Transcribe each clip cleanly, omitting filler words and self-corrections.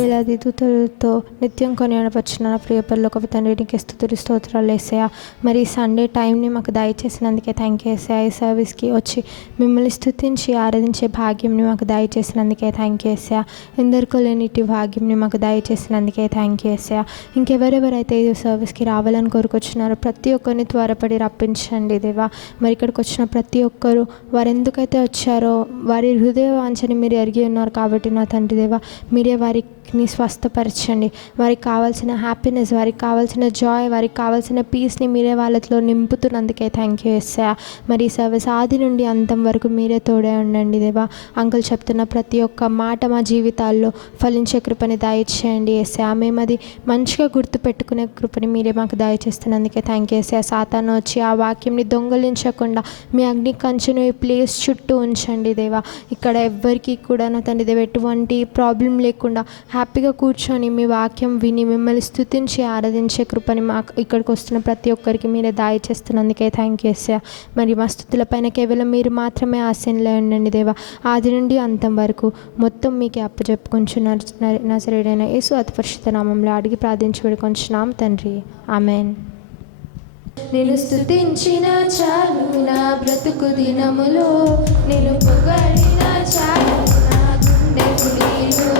వేలాది దూతలతో నిత్యం కొనియాడవచ్చున నా ప్రియ పరలోకపు తండ్రి, నీకు స్తుతులు స్తోత్రాలు యేసయ్యా. మరి సండే టైంని మాకు దయచేసినందుకే థ్యాంక్ యూ యేసయ్యా. ఈ సర్వీస్కి వచ్చి మిమ్మల్ని స్తుతించి ఆరాధించే భాగ్యంని మాకు దయచేసినందుకే థ్యాంక్ యూ యేసయ్యా. ఎందరికో లేని ఇటు భాగ్యంని మాకు దయచేసినందుకే థ్యాంక్ యూ యేసయ్యా. ఇంకెవరెవరైతే ఈ సర్వీస్కి రావాలని కోరుకొచ్చున్నారో ప్రతి ఒక్కరిని త్వరపడి రప్పించండి దేవా. మరి ఇక్కడికి వచ్చిన ప్రతి ఒక్కరు వారు ఎందుకైతే వచ్చారో వారి హృదయ వాంఛని మీరు ఎరిగి ఉన్నారు కాబట్టి నా తండ్రి దేవా, మీరే వారికి స్వస్థపరచండి. వారికి కావాల్సిన హ్యాపీనెస్, వారికి కావాల్సిన జాయ్, వారికి కావాల్సిన పీస్ని మీరే వాళ్ళతో నింపుతున్నందుకే థ్యాంక్ యూ యేసయ్యా. మరి ఈ సర్వీస్ ఆది నుండి అంతం వరకు మీరే తోడే ఉండండి దేవా. అంకుల్ చెప్తున్న ప్రతి ఒక్క మాట మా జీవితాల్లో ఫలించే కృపని దయచేయండి యేసయ్యా. మేము అది మంచిగా గుర్తుపెట్టుకునే కృపని మీరే మాకు దయచేస్తున్నందుకే థ్యాంక్ యూ యేసయ్యా. సాతాను వచ్చి ఆ వాక్యంని దొంగలించకుండా మీ అగ్ని కంచెను ఈ ప్లేస్ చుట్టూ ఉంచండి దేవా. ఇక్కడ ఎవ్వరికి కూడా నా తండ్రి దేవా ఎటువంటి ప్రాబ్లం లేకుండా హ్యాపీగా కూర్చొని మీ వాక్యం విని మిమ్మల్ని స్తుతించి ఆరాధించే కృపని మాకు ఇక్కడికి వస్తున్న ప్రతి ఒక్కరికి మీరే దయచేస్తున్నందుకే థ్యాంక్ యూ యేసయ్యా. మరి మా స్తుతుల పైన కేవలం మీరు మాత్రమే ఆశీనులై ఉండండి దేవా. ఆది నుండి అంతం వరకు మొత్తం మీకే అప్పచెప్పుకొంచున్నారు నజరేయుడైన యేసు అతి పరిశుద్ధ నామంలో అడిగి ప్రార్థించి వేడుకొంచున్నాం తండ్రి, ఆమెన్. నేను స్తుతించిన చాలు నా బ్రతుకు దినములో, నేను పొగడిన చాలు నా గుండె గుడిలో.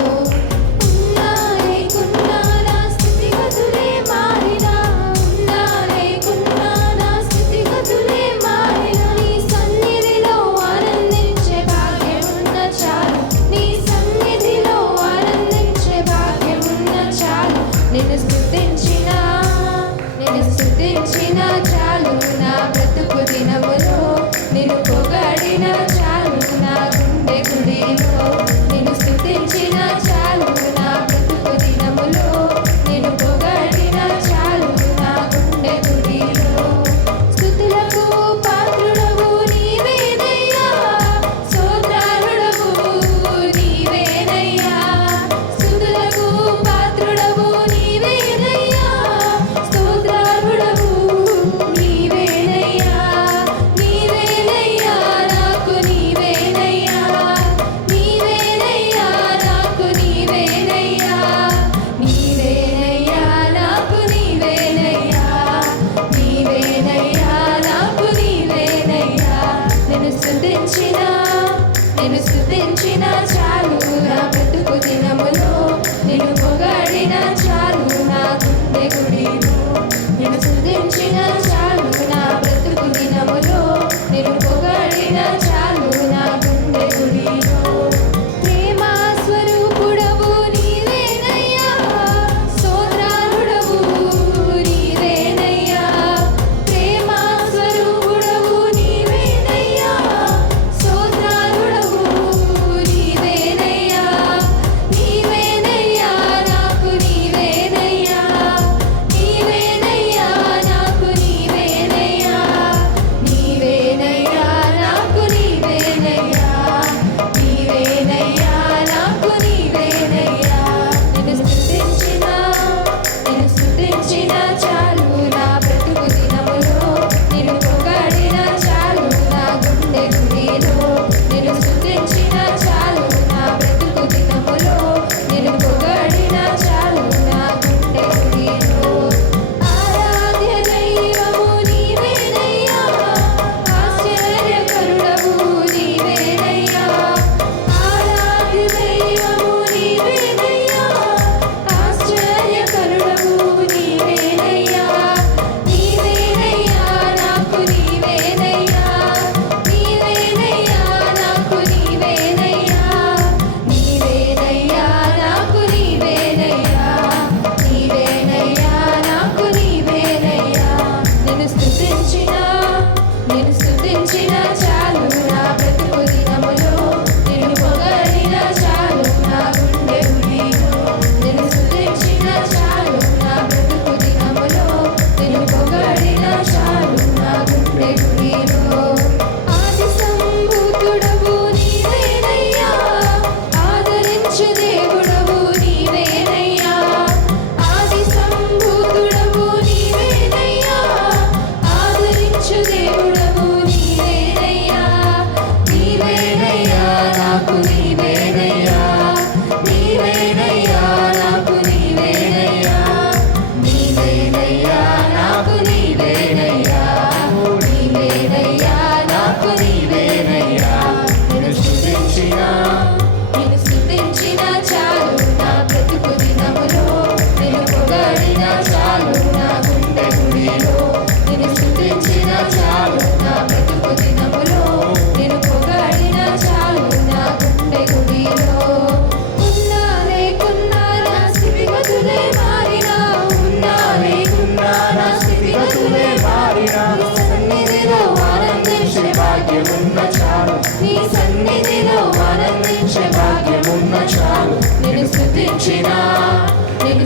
భాగ్యమున్న చాలు, నీ సన్నిధిలో ఆనందించే భాగ్యమున్న చాలు. నిన్ను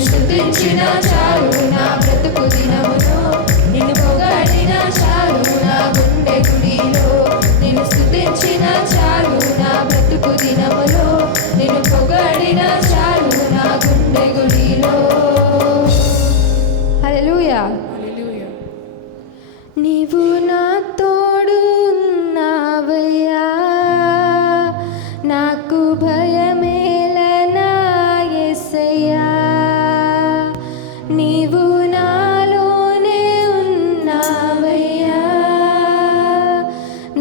స్తుతించిన చాలు నా బ్రతుకు దినములో, నిన్ను పొగడిన చాలు నా గుండె గుడిలో. నిన్ను స్తుతించిన చాలు నా బ్రతుకు దినములో, నిన్ను పొగడిన చాలు నా గుండె గుడిలో. హల్లెలూయా. నీవు నా తోడు ఉన్నావయ్యా, నాకు భయమేలనా యేసయ్యా. నీవు నాలోనే ఉన్నావయ్యా,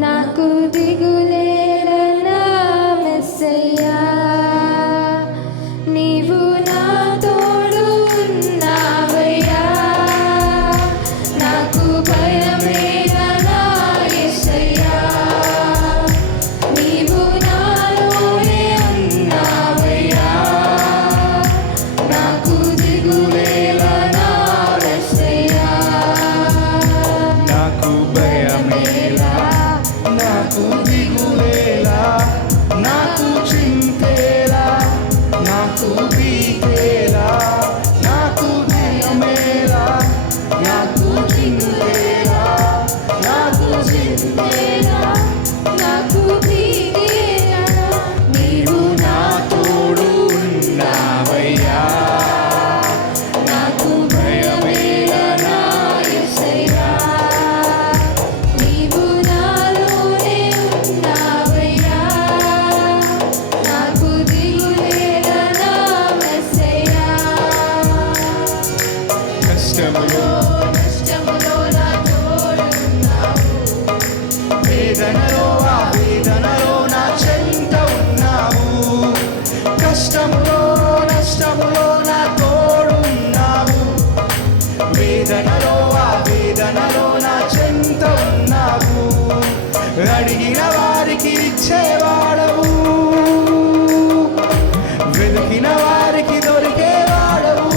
నాకు దిగులేలనా మెస్సయ్యా. నీవు నా తోడు ఉన్నావయ్యా, నాకు భయమేలనా యేసయ్యా. నీవు నాలోనే ఉన్నావయ్యా, నాకు దిగులేలనా మెస్సయ్యా. నాకు భయమేలా, నాకు దిగులేలా, నాకు చింతేలా, నాకు భీతేలా, నాకు భయమేలా, నాకు చింతేలా, నాకు చింతేలా. నాకు భీతియేలా, నీవు నా తోడు ఉన్నావయ్యా, నాకు భయమేలా నా యేసయ్యా. నీవు నాలోనే ఉన్నావయ్యా, నాకు దిగులేలనా మెస్సయ్యా. కష్టములో నష్టములో నా తోడున్నావు, వేదనలో ఆ వేదనలో నా చెంత ఉన్నావు. కష్టములో నష్టములో నా తోడు ఉన్నావు. వేదనలో ఆ వేదనలో నా చెంత ఉన్నావు. అడిగిన వారికి ఇచ్చేవాడవు, వెతికిన వారికి దొరికేవాడవు.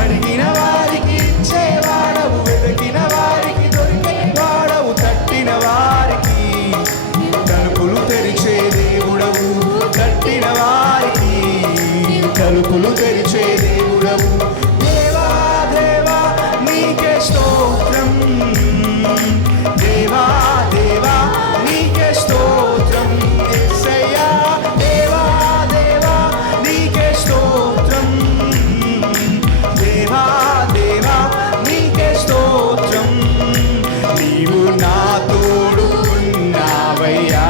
అడిగిన వారికి ఇచ్చేవాడవు, వెతికిన వారికి దొరికేవాడవు. తట్టిన వారికి తలుపులు తెరిచే దేవుడవు, తట్టిన వారికి తలుపులు తెరిచే దేవుడవు. దేవా దేవా నీకే స్తోత్రం, దేవా దేవా నీకే స్తోత్రం యేసయ్యా. దేవా దేవా నీకే స్తోత్రం, దేవా దేవా నీకే స్తోత్రం. నీవు నా తోడు ఉన్నావయ్యా,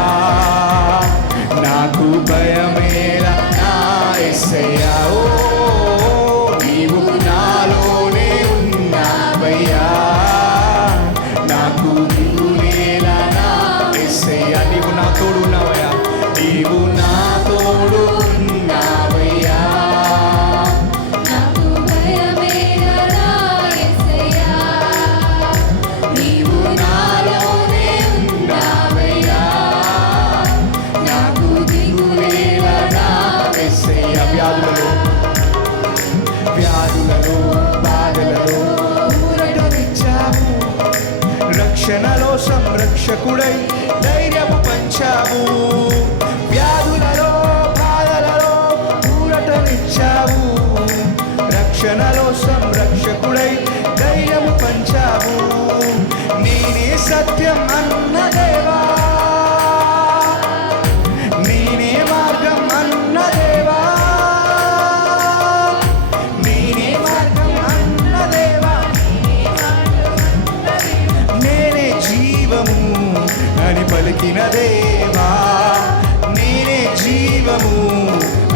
నాకు భయమేలా నా యేసయ్యా. ఓ నీవు నాలోనే ఉన్నావయ్యా, నాకు దిగులేలా నా యేసయ్యా. నీవు నా తోడు ఉన్నావయ్యా, నీవు నా తోడు ఉన్నావయ్యా. నాకు భయమేలనా యేసయ్యా. నీవు నాలోనే ఉన్నావయ్యా, నాకు దిగులేలా నా యేసయ్యా. వ్యాధులలో బాధలలో ఊరటనిచ్చావు, రక్షణలో సంరక్షకుడై ధైర్యము పంచావు. వ్యాధులలో బాధలలో ఊరటనిచ్చావు, రక్షణలో సంరక్షకుడై ధైర్యము పంచావు. నేనే సత్యం అన్న దేవా, నేనే మార్గం అన్న దేవా, నేనే మార్గం అన్న దేవా, నేనే జీవము అని పలికిన దేవా, నేనే జీవము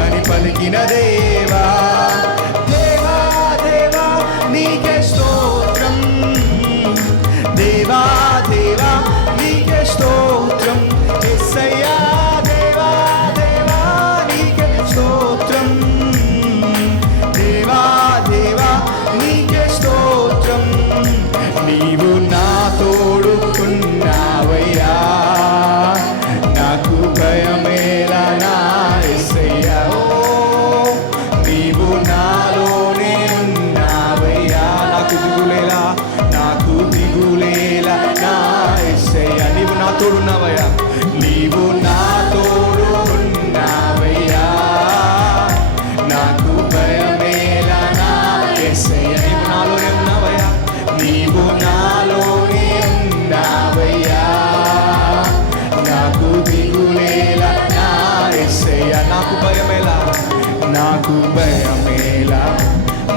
అని పలికిన దేవా. దేవా దేవా నీకే స్తోత్రం, దేవా దేవా నీకే స్తోత్రం యేసయ్యా. దేవా దేవా నీకే స్తోత్రం, దేవా దేవా నీకే స్తోత్రం. నీవు నా తోడు ఉన్నావయ్యా, నాకు భయమేలా నా యేసయ్యా. ఓ తోడున్నావయ్యా, నీవు నా తోడు ఉన్నావయ్యా, నాకు భయమేలా నా యేసయ్య. నీవు నాలోనే ఉన్నావయ్యా, నీవు నాలోనే ఉన్నావయ్యా, నాకు దిగులేలా నా యేసయ్య. నాకు భయమేలా, నాకు భయమేలా,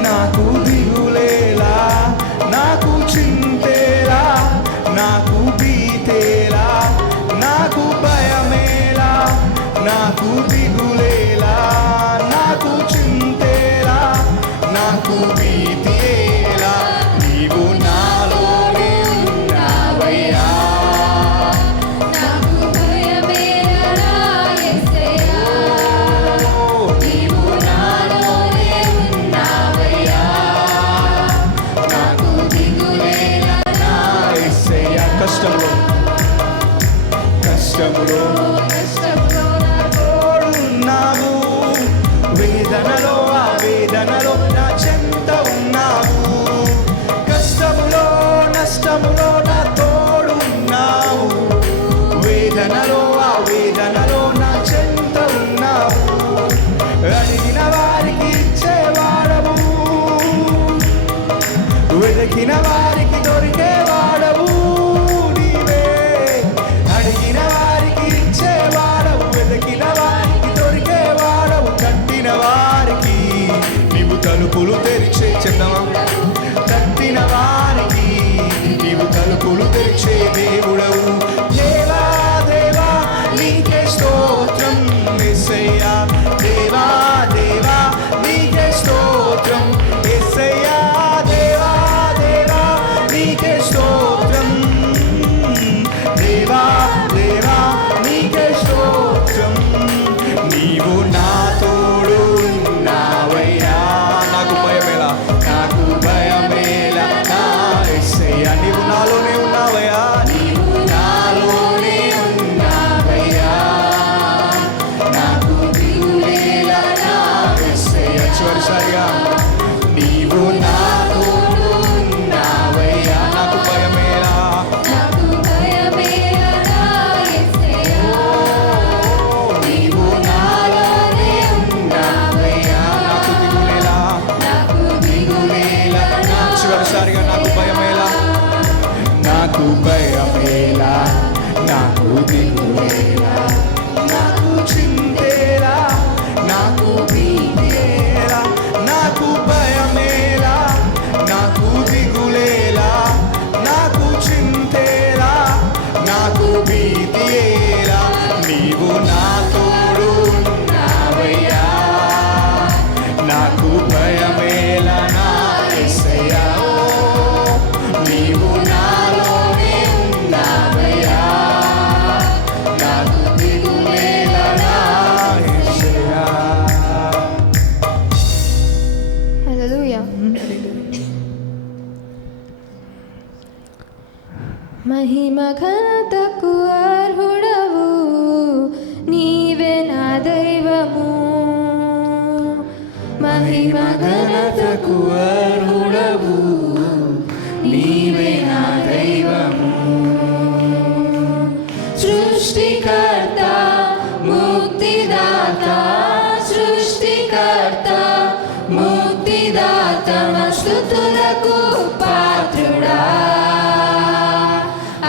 నాకు దిగులేలా, నాకు చింతేలా, నాకు భీతేలా, నాకు భయమేలా, నాకు దిగులేలా, నాకు చింతేలా, నాకు భీతేలా, నీవు నాలోనే ఉన్నావయ్యా, నాకు భయమేలా యేసయ్యా, నీవు నాలోనే ఉన్నావయ్యా, నాకు దిగులేలా నా యేసయ్య. కష్టంలో కష్టంలో కష్టంలో నా తోడున్నావు, వేదనలో ఆ వేదనలో నా చెంత ఉన్నావు, కష్టములో నష్టములో నా తోడున్నావు, వేదనలో ఆ వేదనలో నా చెంత ఉన్నావు, అడిగిన వారికి ఇచ్చేవాడవు, వెతికిన వారికి దొరికేవాడవు నీవే, అడిగిన వారికి ఇచ్చేవాడవు, వెతికిన వారికి దొరికేవాడవు, కట్టిన వారికి నీవు తలుపులు తెరిచే చెందమా, తట్టిన వారికి నీవు తలుపులు తెరిచే దేవుడవు, దేవా దేవా నీకే స్తోత్రం యేసయ్యా, దేవా దేవా నీకే స్తోత్రం యేసయ్యా, దేవా దేవా నీకే స్తోత్రం, దేవా దేవా నీకే స్తోత్రం, నీవు నా తోడు ఉన్నావయ్యా, నాకు భయమేలా, నాకు భయమేలా నా యేసయ్య. నీవు నాలోనే ఉన్నావయ్యా, నీవు నాలోనే ఉన్నావయ్యా, నాకు దిగులేలా నా యేసయ్య. చివరిసారిగా నీవు నా తోడు ఉన్నావయ్యా, నాకు భయమేలా, నాకు భయమేలా యేసయ్యా, నీవు నాలోనే ఉన్నావయ్యా, నాకు దిగులేలా, నాకు దిగులేలా నా. చివరిసారిగా నాకు భయమేలా, నాకు భయమేలా, నాకు దిగులేలా, నాకు చింతేలా, నాకు భీతేలా, నాకు భయమేలా, నాకు దిగులేలా, నాకు చింతేలా, నాకు భీతేలా, నీవు నా తోడు ఉన్నావయ్యా, నాకు భయమేలా నా యేసయ్యా, నీవు నాలోనే ఉన్నావయ్యా, నాకు దిగులేలా నా యేసయ్యా. హల్లెలూయా. మహిమ ఘనతకు అర్హుడవు, నీవే నా దైవము, మహిమ ఘనతకు అర్హుడవు, నీవే నా దైవము, సృష్టికర్త ముక్తిదాత, సృష్టికర్త ముక్తిదాత, స్తుతులకు పాత్రుడా,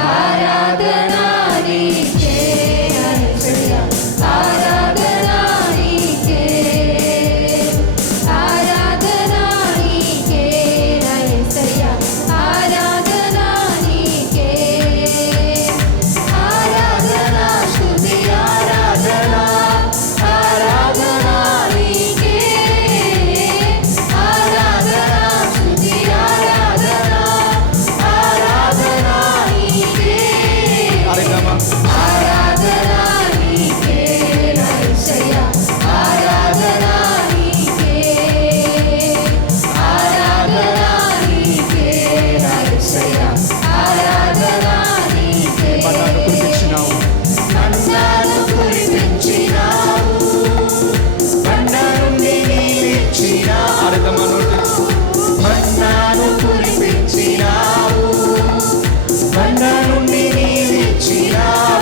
ఆరాధనా నీకే యేసయ్యా, ఆరాధనా నీకే, ఆరాధనా నీకే యేసయ్యా, ఆరాధనా నీకే, ఆరాధనా స్తుతి ఆరాధనా, ఆరాధనా నీకే, ఆరాధనా స్తుతి ఆరాధనా, ఆరాధనా నీకే, అరేదమ్మా ఆరాధనా నీకే యేసయ్యా, ఆరాధనా నీకే, ఆరాధనా నీకే యేసయ్యా, ఆరాధనా నీకే. మన్నాను కురిపించినావు, మన్నాను కురిపించినావు, బండ నుండి నీళ్ళిచ్చినా, అరేదమ్మా మన్నాను కురిపించినావు, బండ నుండి నీళ్ళిచ్చినావు,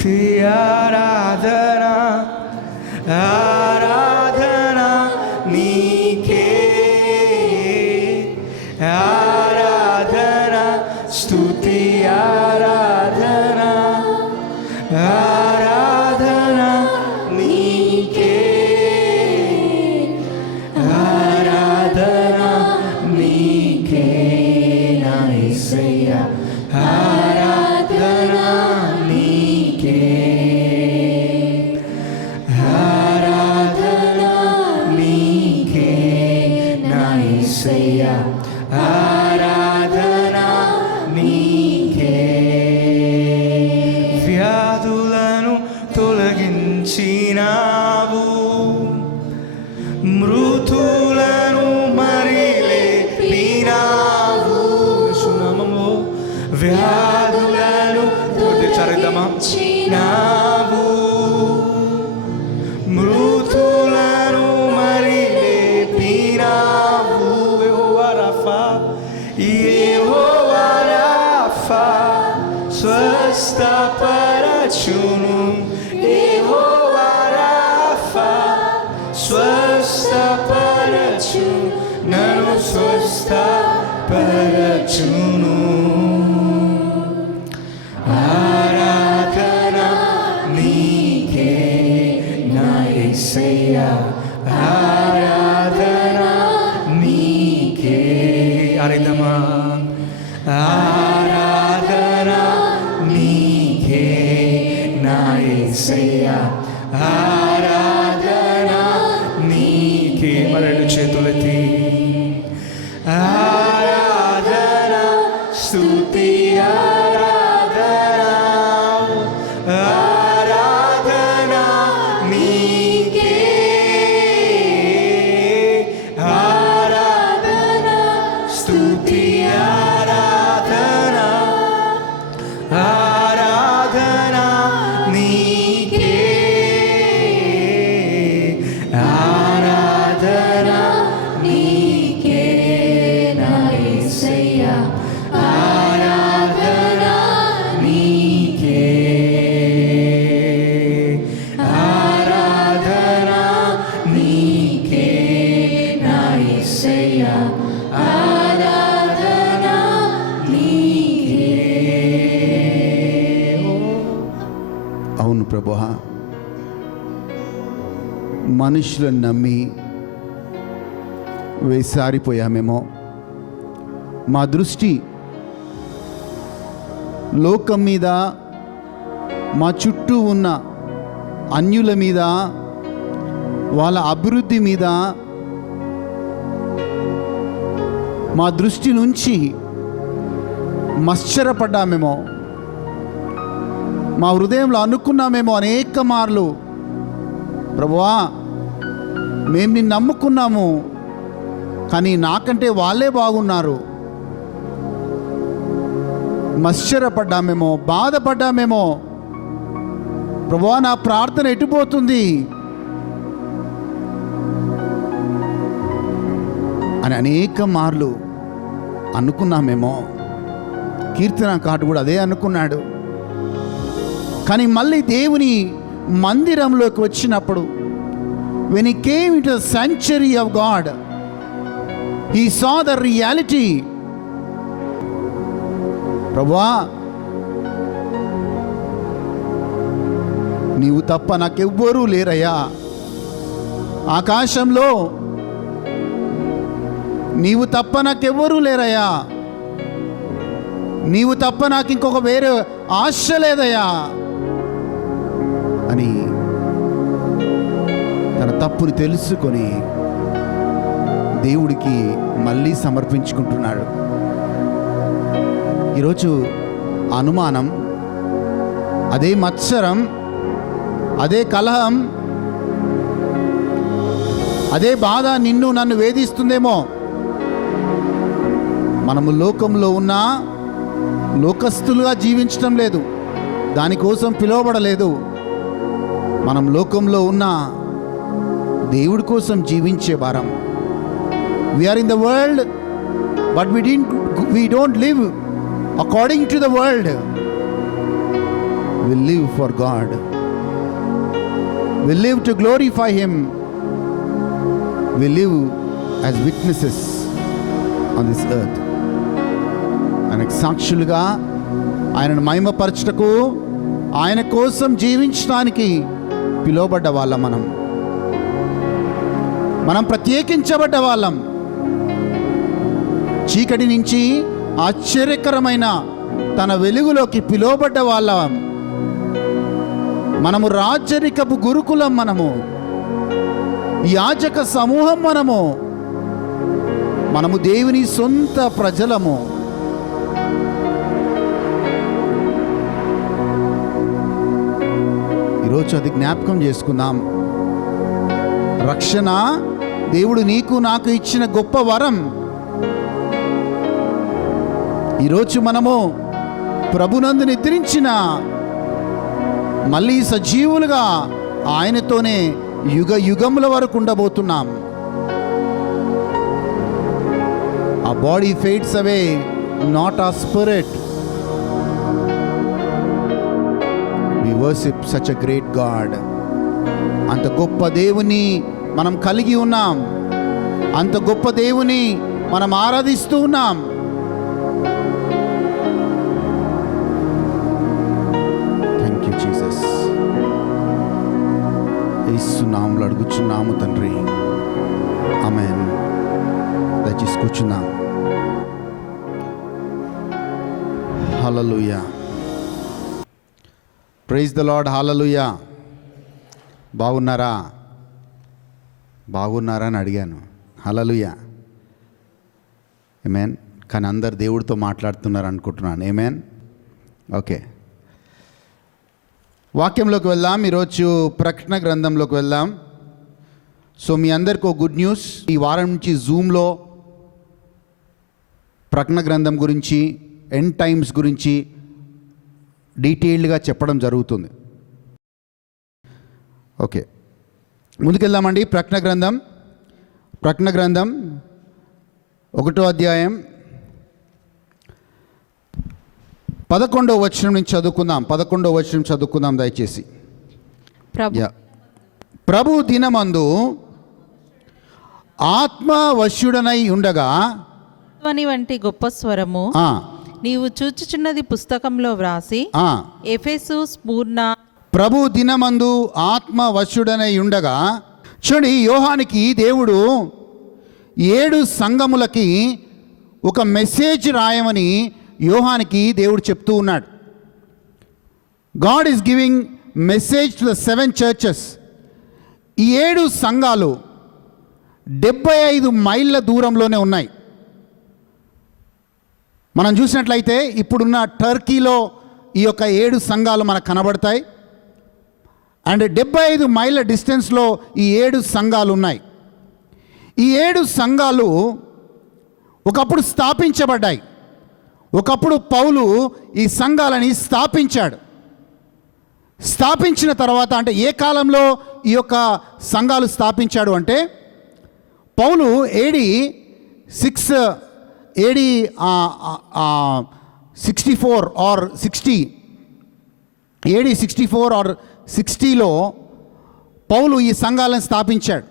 స్తుతి ఆరాధన ఆరాధన నీకే ఆరాధన స్తుతి ఆరాధన ఆరాధన నీకే ఆరాధన నీకే నా యేసయ్యా ఆరాధన నీకే ఆరాధన నీకే నా యేసయ్యా ఆరాధన నీకే వ్యాధులను తొలగించినావు మృతులను మరి లేపినావు సునామము వ్యాధులను చరిద్దామా నావు మృతులను మరి లేపినావు యెహోవా రాఫా యెహోవా రాఫా స్వస్థపరచును యెహోవా రాఫా స్వస్థపరచు నన్ను స్వస్థపరచును ఆరాధన నీకే నా యేసయ్యా ఆరాధన నీకే ఆరాధమా ఆరాధన నీకే నా యేసయ్యా ఆరాధన నీకే మరి రెండు చేతులెత్తి ఆరాధన స్తుతి ఆరాధన ఆరాధన నీకే ఆరాధన స్తుతి ఆరాధన ఆరాధన నీకే ఆరాధన నీకే నా యేసయ్యా ఆరాధన నీకే ఆరాధన నీకే నా యేసయ్యా ఆరాధన నీకే. అవును ప్రభువా, మనుషులను నమ్మి వేసారిపోయామేమో. మా దృష్టి లోకం మీద, మా చుట్టూ ఉన్న అన్యుల మీద, వాళ్ళ అభివృద్ధి మీద మా దృష్టి నుంచి మశ్చరపడ్డామేమో. మా హృదయంలో అనుకున్నామేమో అనేక మార్లు, ప్రభువా మేము నిన్ను నమ్ముకున్నాము, కానీ నాకంటే వాళ్ళే బాగున్నారు. మశ్చరపడ్డామేమో, బాధపడ్డామేమో. ప్రభువా నా ప్రార్థన ఎటుపోతుంది అని అనేక మార్లు అనుకున్నామేమో. కీర్తనకారుడు కూడా అదే అనుకున్నాడు. కానీ మళ్ళీ దేవుని మందిరంలోకి వచ్చినప్పుడు, when he came into the sanctuary of God, he saw the reality. ప్రభువా నీవు తప్ప నాకెవ్వరూ లేరయ్యా. ఆకాశంలో నీవు తప్ప నాకెవ్వరూ లేరయ్యా. నీవు తప్ప నాకు ఇంకొక వేరే ఆశ లేదయ్యా అని తన తప్పుని తెలుసుకొని దేవుడికి మళ్ళీ సమర్పించుకుంటున్నాడు. ఈరోజు అనుమానం, అదే మత్సరం, అదే కలహం, అదే బాధ నిన్ను నన్ను వేధిస్తుందేమో. మనము లోకంలో ఉన్నా లోకస్తులుగా జీవించటం లేదు, దానికోసం పిలువబడలేదు. మనం లోకంలో ఉన్న దేవుడి కోసం జీవించే వారం. We are in the world but we don't live according to the world. We live for God. We live to glorify Him. We live as witnesses on this earth. ఆయనకు సాక్షులుగా ఆయనను మహిమపరచుటకు, ఆయన కోసం జీవించడానికి పిలువబడ్డ వాళ్ళం. మనం ప్రత్యేకించబడ్డ వాళ్ళం. చీకటి నుంచి ఆశ్చర్యకరమైన తన వెలుగులోకి పిలువబడ్డ వాళ్ళం. మనము రాజరికపు గురుకులం, మనము యాజక సమూహం, మనము దేవుని సొంత ప్రజలము. ఈరోజు అది జ్ఞాపకం చేసుకుందాం. రక్షణ దేవుడు నీకు నాకు ఇచ్చిన గొప్ప వరం. ఈరోజు మనము ప్రభునందు నిద్రించిన మళ్ళీ సజీవులుగా ఆయనతోనే యుగ యుగముల వరకు ఉండబోతున్నాం. ఆ బాడీ ఫేడ్స్ అవే, నాట్ ఆ spirit. We worship such a great God. అంత గొప్ప దేవుని మనం కలిగి ఉన్నాం. అంత గొప్ప దేవుని మనం ఆరాధిస్తూ ఉన్నాం. Thank you Jesus. యేసు నామములో అడుగుచున్నాము తండ్రి, ఆమేన్. దయచేసి కూర్చున్నాం. Hallelujah. Praise the Lord. Hallelujah. బాగున్నారా అని అడిగాను. హల్లెలూయా. ఆమేన్. కానీ అందరు దేవుడితో మాట్లాడుతున్నారు అనుకుంటున్నాను. ఆమేన్. ఓకే, వాక్యంలోకి వెళ్దాం. ఈరోజు ప్రకటన గ్రంథంలోకి వెళ్దాం. సో మీ అందరికీ ఒక గుడ్ న్యూస్. ఈ వారం నుంచి జూమ్లో ప్రకటన గ్రంథం గురించి, ఎండ్ టైమ్స్ గురించి డీటెయిల్డ్గా చెప్పడం జరుగుతుంది. ఓకే, ముందుకెళ్దామండి. ప్రకటన గ్రంథం 1వ అధ్యాయం 11వ వచనం నుంచి చదువుకుందాం. 11వ వచనం చదువుకుందాం దయచేసి. ప్రభు దినమందు ఆత్మవశ్యుడనై ఉండగా ధ్వని వంటి గొప్ప స్వరము నీవు చూచుచున్నది పుస్తకంలో వ్రాసి ఎఫెసు, స్మూర్ణ. ప్రభు దినమందు ఆత్మవశ్యుడనై ఉండగా, చూడండి, యోహానికి దేవుడు 7 సంఘములకి ఒక మెసేజ్ రాయమని యోహానికి దేవుడు చెప్తూ ఉన్నాడు. God is giving message to the 7 churches. ఈ 7 సంఘాలు 75 మైళ్ళ దూరంలోనే ఉన్నాయి. మనం చూసినట్లయితే ఇప్పుడున్న టర్కీలో ఈ యొక్క 7 సంఘాలు మనకు కనబడతాయి. అండ్ 75 మైళ్ళ డిస్టెన్స్లో ఈ 7 సంఘాలు ఉన్నాయి. ఈ 7 సంఘాలు ఒకప్పుడు స్థాపించబడ్డాయి. ఒకప్పుడు పౌలు ఈ సంఘాలని స్థాపించాడు. స్థాపించిన తర్వాత, అంటే ఏ కాలంలో ఈ యొక్క సంఘాలు స్థాపించాడు అంటే, పౌలు AD 64 ఆర్ 60, AD 64 ఆర్ 60లో పౌలు ఈ సంఘాలను స్థాపించాడు.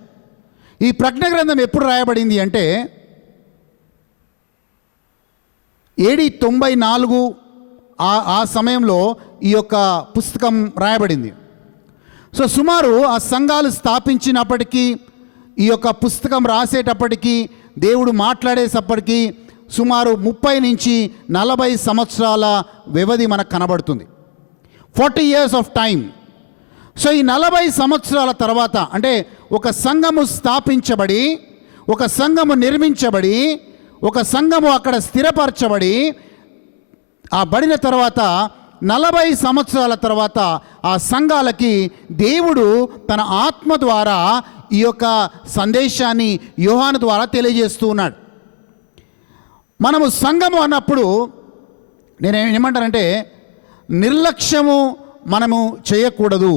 ఈ ప్రకటన గ్రంథం ఎప్పుడు రాయబడింది అంటే AD 94 ఆ సమయంలో ఈ యొక్క పుస్తకం రాయబడింది. సో సుమారు ఆ సంఘాలు స్థాపించినప్పటికీ, ఈ యొక్క పుస్తకం రాసేటప్పటికీ, దేవుడు మాట్లాడేటప్పటికీ సుమారు 30 నుంచి 40 సంవత్సరాల వ్యవధి మనకు కనబడుతుంది. 40 years ఆఫ్ టైం. సో ఈ 40 సంవత్సరాల తర్వాత, అంటే ఒక సంఘము స్థాపించబడి, ఒక సంఘము నిర్మించబడి, ఒక సంఘము అక్కడ స్థిరపరచబడి ఆ బడిన తర్వాత 40 సంవత్సరాల తర్వాత ఆ సంఘాలకి దేవుడు తన ఆత్మ ద్వారా ఈ యొక్క సందేశాన్ని యోహాను ద్వారా తెలియజేస్తూ ఉన్నాడు. మనము సంఘము అన్నప్పుడు నేనేమంటానంటే నిర్లక్ష్యము మనము చేయకూడదు.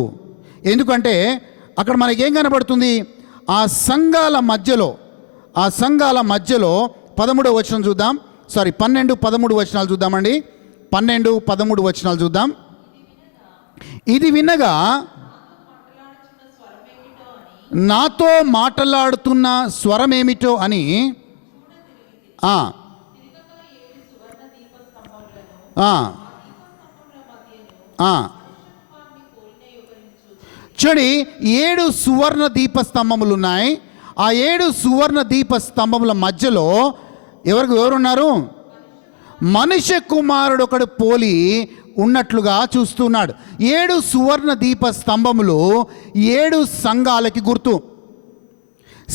ఎందుకంటే అక్కడ మనకేం కనబడుతుంది, ఆ సంఘాల మధ్యలో 13వ వచనం చూద్దాం. 12, 13 వచనాలు చూద్దామండి. 12, 13 వచనాలు చూద్దాం. ఇది వినగా నాతో మాట్లాడుతున్న స్వరమేమిటో అని చూడండి, 7 సువర్ణ దీపస్తంభములు ఉన్నాయి. ఆ 7 సువర్ణ దీపస్తంభముల మధ్యలో ఎవరున్నారు? మనుష్య కుమారుడు ఒకడు పోలి ఉన్నట్లుగా చూస్తున్నాడు. 7 సువర్ణ దీప స్తంభములు 7 సంఘాలకి గుర్తు.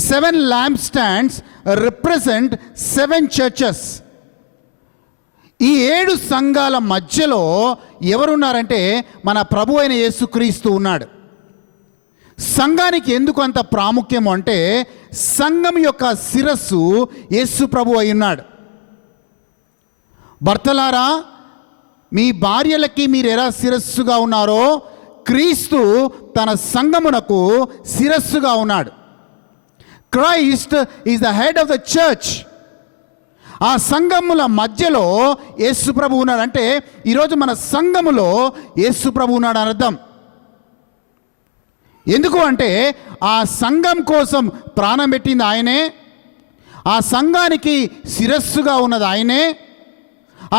7 ల్యాంప్ స్టాండ్స్ రిప్రజెంట్ 7 చర్చెస్. ఈ 7 సంఘాల మధ్యలో ఎవరున్నారంటే మన ప్రభు అయిన యేసుక్రీస్తు ఉన్నాడు. సంఘానికి ఎందుకు అంత ప్రాముఖ్యము అంటే సంఘం యొక్క శిరస్సు యేసు ప్రభు అయి ఉన్నాడు. భర్తలారా, మీ భార్యలకి మీరు ఎలా శిరస్సుగా ఉన్నారో క్రీస్తు తన సంఘమునకు శిరస్సుగా ఉన్నాడు. Christ is the head of the church. ఆ సంఘముల మధ్యలో యేసు ప్రభు ఉన్నాడు. అంటే ఈరోజు మన సంఘములో యేసు ప్రభు ఉన్నాడు అని అర్థం. ఎందుకు అంటే ఆ సంఘం కోసం ప్రాణం పెట్టింది ఆయనే, ఆ సంఘానికి శిరస్సుగా ఉన్నది ఆయనే,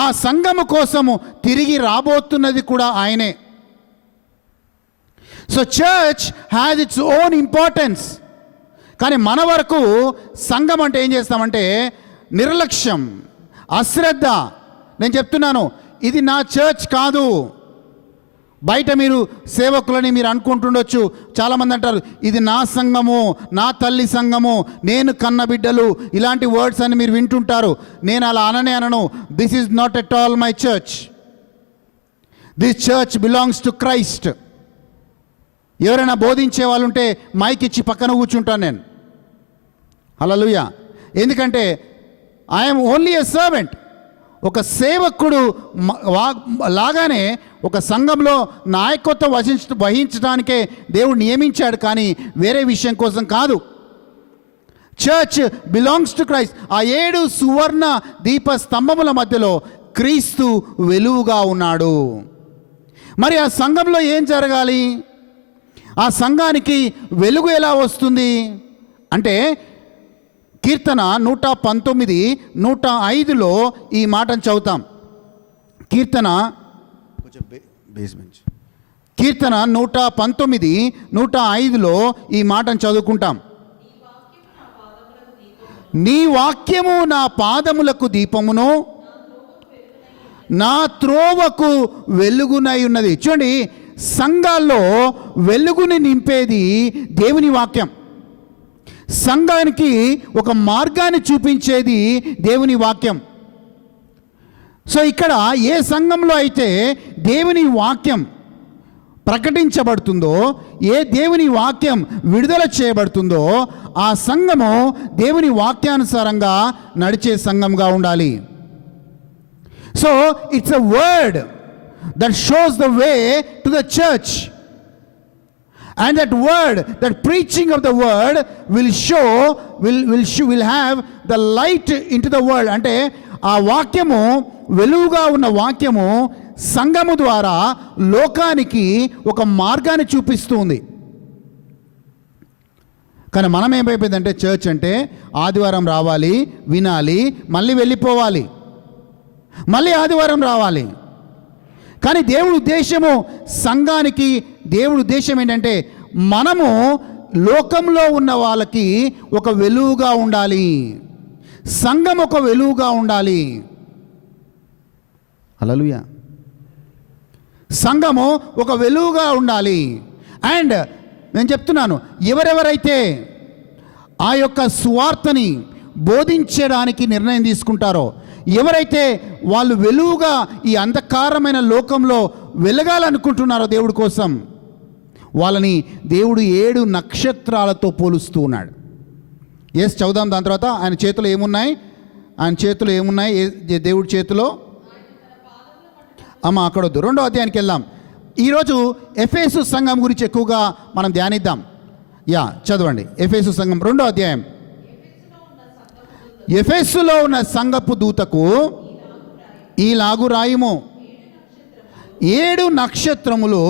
ఆ సంఘము కోసము తిరిగి రాబోతున్నది కూడా ఆయనే. So church has its own importance. కానీ మన వరకు సంఘం అంటే ఏం చేస్తామంటే నిర్లక్ష్యం, అశ్రద్ధ. నేను చెప్తున్నాను, ఇది నా చర్చ్ కాదు. బయట మీరు సేవకులని మీరు అనుకుంటుండొచ్చు. చాలామంది అంటారు ఇది నా సంఘము, నా తల్లి సంఘము, నేను కన్న బిడ్డలు, ఇలాంటి వర్డ్స్ అని మీరు వింటుంటారు. నేను అలా అనను. This is not at all my church. This church belongs to Christ. ఎవరైనా బోధించే వాళ్ళు ఉంటే మైక్ ఇచ్చి పక్కన కూర్చుంటాను నేను. హల్లెలూయా. ఎందుకంటే ఐఎమ్ ఓన్లీ ఎ సర్వెంట్. ఒక సేవకుడు లాగానే ఒక సంఘంలో నాయకత్వం వహించడానికే దేవుడు నియమించాడు, కానీ వేరే విషయం కోసం కాదు. Church belongs to Christ. ఆ 7 సువర్ణ దీప స్తంభముల మధ్యలో క్రీస్తు వెలుగుగా ఉన్నాడు. మరి ఆ సంఘంలో ఏం జరగాలి? ఆ సంఘానికి వెలుగు ఎలా వస్తుంది అంటే కీర్తన 119, 105లో ఈ మాటను చదువుతాం. కీర్తన 119, 105లో ఈ మాటను చదువుకుంటాం. నీ వాక్యము నా పాదములకు దీపమును, నా త్రోవకు వెలుగునై ఉన్నది. చూడండి, సంఘాల్లో వెలుగుని నింపేది దేవుని వాక్యం. సంఘానికి ఒక మార్గాన్ని చూపించేది దేవుని వాక్యం. సో ఇక్కడ ఏ సంఘంలో అయితే దేవుని వాక్యం ప్రకటించబడుతుందో, ఏ దేవుని వాక్యం విడుదల చేయబడుతుందో, ఆ సంఘము దేవుని వాక్యానుసారంగా నడిచే సంఘంగా ఉండాలి. So it's a word that shows the way to the church, and that word, that preaching of the word will have the light into the world. అంటే ఆ వాక్యము, వెలుగుగా ఉన్న వాక్యము సంఘము ద్వారా లోకానికి ఒక మార్గాన్ని చూపిస్తుంది. కానీ మనం ఏమైపోయిందంటే చర్చ్ అంటే ఆదివారం రావాలి, వినాలి, మళ్ళీ వెళ్ళిపోవాలి, మళ్ళీ ఆదివారం రావాలి. కానీ దేవుడి ఉద్దేశము, సంఘానికి దేవుడి ఉద్దేశం ఏంటంటే మనము లోకంలో ఉన్న వాళ్ళకి ఒక వెలుగుగా ఉండాలి, సంఘం ఒక వెలుగుగా ఉండాలి. హల్లెలూయా. సంఘము ఒక వెలుగుగా ఉండాలి. అండ్ నేను చెప్తున్నాను, ఎవరెవరైతే ఆ యొక్క సువార్తని బోధించడానికి నిర్ణయం తీసుకుంటారో, ఎవరైతే వాళ్ళు వెలుగుగా ఈ అంధకారమైన లోకంలో వెలగాలనుకుంటున్నారో దేవుడి కోసం, వాళ్ళని దేవుడు 7 నక్షత్రాలతో పోలుస్తూ ఉన్నాడు. చదువుదాం. దాని తర్వాత ఆయన చేతిలో ఏమున్నాయి? ఆయన చేతిలో ఏమున్నాయి? దేవుడి చేతిలో అక్కడొద్దు, 2వ అధ్యాయానికి వెళ్దాం. ఈరోజు ఎఫెసు సంఘం గురించి ఎక్కువగా మనం ధ్యానిద్దాం. చదవండి. ఎఫెసు సంఘం 2వ అధ్యాయం. ఎఫెసులో ఉన్న సంఘపు దూతకు ఈలాగు రాయుము. 7 నక్షత్రములు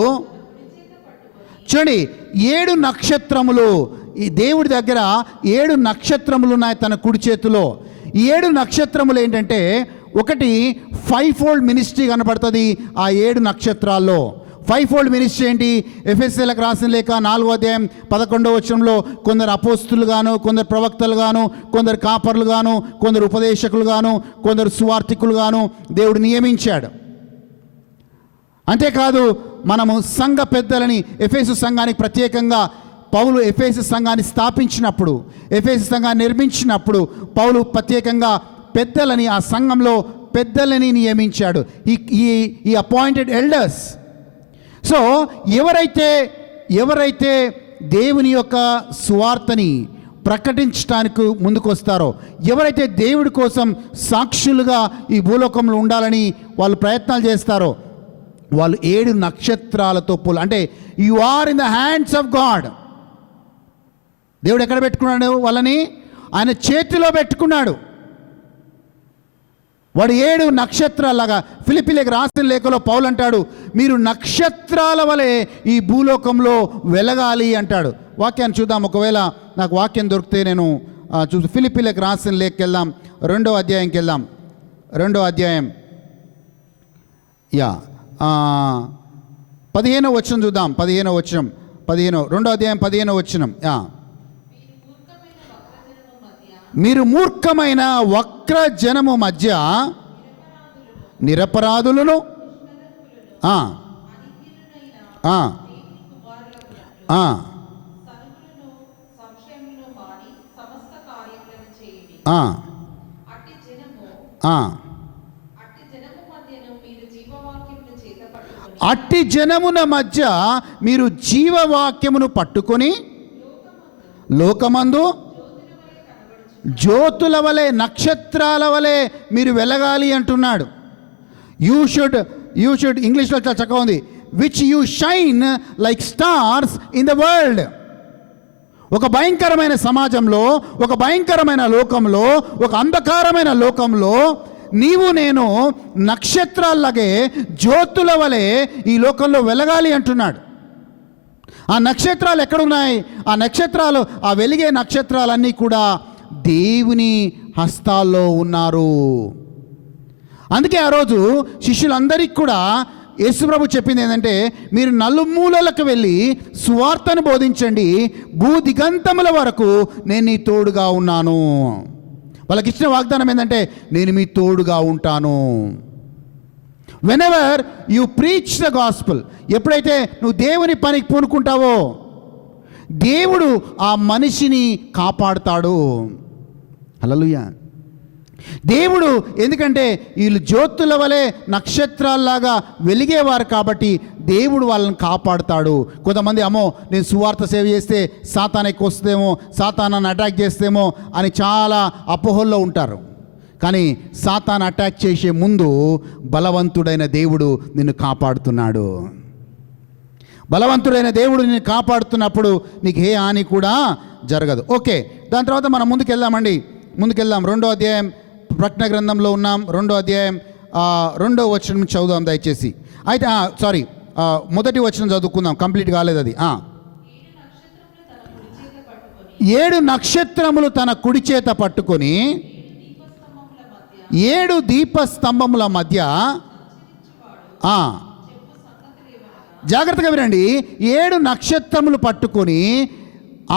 చూడండి, 7 నక్షత్రములు ఈ దేవుడి దగ్గర 7 నక్షత్రములు ఉన్నాయి తన కుడి చేతిలో. ఈ 7 నక్షత్రములు ఏంటంటే, ఒకటి 5-fold మినిస్ట్రీ కనబడుతుంది ఆ 7 నక్షత్రాల్లో. 5-fold మినిస్ట్రీ ఏంటి? ఎఫెసీయులకు రాసిన లేఖ 4వ అధ్యాయం 11వ వచనంలో కొందరు అపోస్తులు గాను, కొందరు ప్రవక్తలు గాను, కొందరు కాపర్లు గాను, కొందరు ఉపదేశకులు గాను, కొందరు సువార్థికులు గాను దేవుడు నియమించాడు. అంతేకాదు మనము సంఘ పెద్దలని, ఎఫెసు సంఘానికి ప్రత్యేకంగా పౌలు ఎఫెసు సంఘాన్ని స్థాపించినప్పుడు, ఎఫెసు సంఘాన్ని నిర్మించినప్పుడు పౌలు ప్రత్యేకంగా పెద్దలని, ఆ సంఘంలో పెద్దలని నియమించాడు. ఈ అపాయింటెడ్ ఎల్డర్స్. సో ఎవరైతే దేవుని యొక్క సువార్తని ప్రకటించడానికి ముందుకు వస్తారో, ఎవరైతే దేవుడి కోసం సాక్షులుగా ఈ భూలోకంలో ఉండాలని వాళ్ళు ప్రయత్నాలు చేస్తారో, వాళ్ళు 7 నక్షత్రాలతో అంటే you are in the hands of God. దేవుడు ఎక్కడ పెట్టుకున్నాడు వాళ్ళని? ఆయన చేతిలో పెట్టుకున్నాడు. వాడు 7 నక్షత్రాలలాగా. ఫిలిప్పీలకు రాసిన లేఖలో పౌలు అంటాడు, మీరు నక్షత్రాల వలె ఈ భూలోకంలో వెలగాలి అంటాడు. వాక్యాన్ని చూద్దాం, ఒకవేళ నాకు వాక్యం దొరికితే నేను ఫిలిప్పీలకు రాసిన లేఖకి వెళ్దాం, 2వ అధ్యాయంకి వెళ్దాం. 2వ అధ్యాయం 15వ వచనం చూద్దాం. 15వ వచనం 2వ అధ్యాయం 15వ వచనం. మీరు మూర్ఖమైన వక్ర జనము మధ్య నిరపరాధులను అట్టి జనమున మధ్య మీరు జీవవాక్యమును పట్టుకొని లోకమందు జ్యోతుల వలె, నక్షత్రాల వలె మీరు వెలగాలి అంటున్నాడు. యూ షుడ్ ఇంగ్లీష్లో చాలా చక్కగా ఉంది, which you shine like stars in the world. ఒక భయంకరమైన సమాజంలో, ఒక భయంకరమైన లోకంలో, ఒక అంధకారమైన లోకంలో నీవు నేను నక్షత్రాలగే జ్యోతుల వలె ఈ లోకంలో వెలగాలి అంటున్నాడు. ఆ నక్షత్రాలు ఎక్కడున్నాయి? ఆ నక్షత్రాలు, ఆ వెలిగే నక్షత్రాలన్నీ కూడా దేవుని హస్తాల్లో ఉన్నారు. అందుకే ఆ రోజు శిష్యులందరికీ కూడా యేసుప్రభు చెప్పింది ఏంటంటే, మీరు నలుమూలలకు వెళ్ళి సువార్తను బోధించండి, భూదిగంతముల వరకు నేను నీ తోడుగా ఉన్నాను. వాళ్ళకి ఇచ్చిన వాగ్దానం ఏంటంటే, నేను మీ తోడుగా ఉంటాను. Whenever you preach the gospel, ఎప్పుడైతే నువ్వు దేవుని పనికి పూనుకుంటావో దేవుడు ఆ మనిషిని కాపాడుతాడు. హల్లెలూయా. దేవుడు, ఎందుకంటే వీళ్ళు జ్యోతుల వలె నక్షత్రాల్లాగా వెలిగేవారు కాబట్టి దేవుడు వాళ్ళని కాపాడుతాడు. కొంతమంది అమ్మో నేను సువార్త సేవ చేస్తే సాతాను ఎక్కువ వస్తుందేమో, సాతానాన్ని అటాక్ చేస్తేమో అని చాలా అపోహల్లో ఉంటారు. కానీ సాతాను అటాక్ చేసే ముందు బలవంతుడైన దేవుడు నిన్ను కాపాడుతున్నాడు. బలవంతుడైన దేవుడు నిన్ను కాపాడుతున్నప్పుడు నీకు ఏ హాని కూడా జరగదు. ఓకే, దాని తర్వాత మనం ముందుకెళ్దామండి. ముందుకెళ్దాం. 2వ అధ్యాయం ప్రకటన గ్రంథంలో ఉన్నాం. 2వ అధ్యాయం 2వ వచనం చదువుదాం దయచేసి. అయితే మొదటి వచనం చదువుకుందాం, కంప్లీట్ కాలేదు అది. 7 నక్షత్రములు తన కుడి చేత పట్టుకొని 7 దీపస్తంభముల మధ్య జాగ్రత్తగా వినండి. 7 నక్షత్రములు పట్టుకొని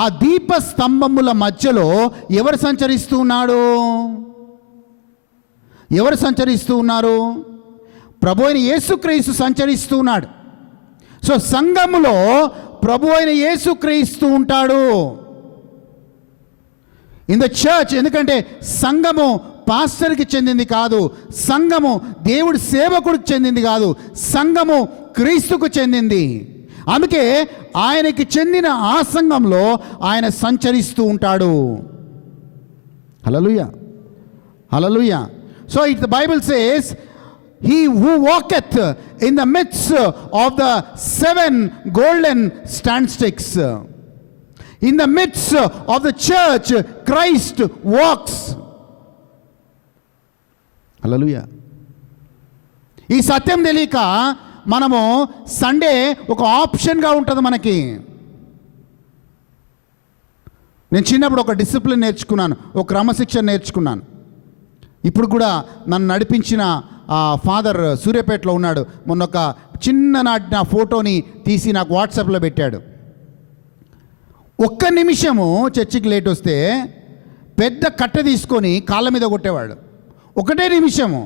ఆ దీపస్తంభముల మధ్యలో ఎవరు సంచరిస్తూ ఉన్నాడు? ఎవరు సంచరిస్తూ ఉన్నారు? ప్రభు అయిన యేసుక్రీస్తు సంచరిస్తూ ఉన్నాడు. సో సంఘములో ప్రభు అయిన యేసుక్రీస్తు ఉంటాడు ఇన్ ద చర్చ్. ఎందుకంటే సంఘము పాస్టర్కి చెందింది కాదు, సంఘము దేవుడి సేవకుడికి చెందింది కాదు, సంఘము క్రీస్తుకు చెందింది. అందుకే ఆయనకి చెందిన ఆ సంఘంలో ఆయన సంచరిస్తూ ఉంటాడు. హల్లెలూయా, హల్లెలూయా. So the Bible says, he who walketh in the midst of the 7 golden standsticks. In the midst of the church, Christ walks. Hallelujah. ఈ సత్యం తెలియక మనము సండే ఒక ఆప్షన్గా ఉంటుంది మనకి. నేను చిన్నప్పుడు ఒక డిసిప్లిన్ నేర్చుకున్నాను, ఒక క్రమశిక్షణ నేర్చుకున్నాను. ఇప్పుడు కూడా నన్ను నడిపించిన ఫాదర్ సూర్యాపేటలో ఉన్నాడు. మొన్న ఒక చిన్ననాటి నా ఫోటోని తీసి నాకు వాట్సాప్లో పెట్టాడు. ఒక్క నిమిషము చర్చికి లేట్ వస్తే పెద్ద కట్టె తీసుకొని కాళ్ళ మీద కొట్టేవాడు. ఒకటే నిమిషము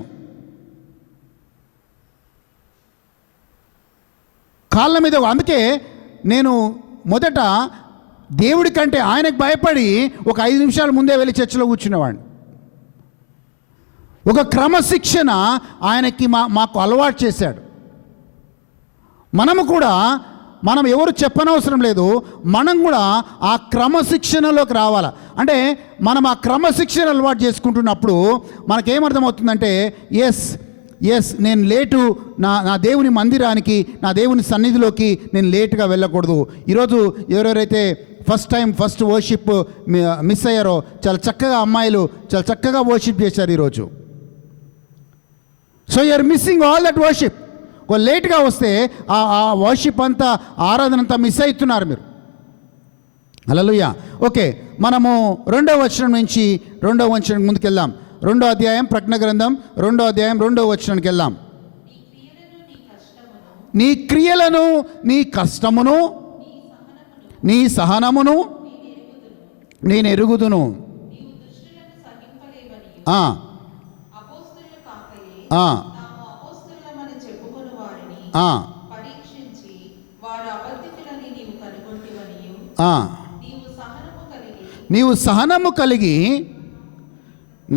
కాళ్ళ మీద. అందుకే నేను మొదట దేవుడి కంటే ఆయనకు భయపడి ఒక 5 నిమిషాల ముందే వెళ్ళి చర్చిలో కూర్చునేవాడిని. ఒక క్రమశిక్షణ ఆయనకి మాకు అలవాటు చేశాడు. మనము కూడా మనం ఎవరు చెప్పనవసరం లేదు, మనం కూడా ఆ క్రమశిక్షణలోకి రావాలి. అంటే మనం ఆ క్రమశిక్షణ అలవాటు చేసుకుంటున్నప్పుడు మనకేమర్థమవుతుందంటే ఎస్ నేను లేటు నా దేవుని మందిరానికి, నా దేవుని సన్నిధిలోకి నేను లేటుగా వెళ్ళకూడదు. ఈరోజు ఎవరెవరైతే ఫస్ట్ వర్షిప్ మిస్ అయ్యారో చాలా చక్కగా అమ్మాయిలు చాలా చక్కగా వర్షిప్ చేశారు ఈరోజు. So you are missing all that worship. ఒక లేట్గా వస్తే ఆ వర్షిప్ అంతా, ఆరాధన అంతా మిస్ అవుతున్నారు మీరు. హల్లెలూయా. ఓకే, మనము 2వ వచనం నుంచి 2వ వచనం ముందుకెళ్దాం. 2వ అధ్యాయం ప్రకటన గ్రంథం 2వ అధ్యాయం 2వ వచనానికి వెళ్దాం. నీ క్రియలను, నీ కష్టమును, నీ సహనమును నేను ఎరుగుదును. నీవు సహనము కలిగి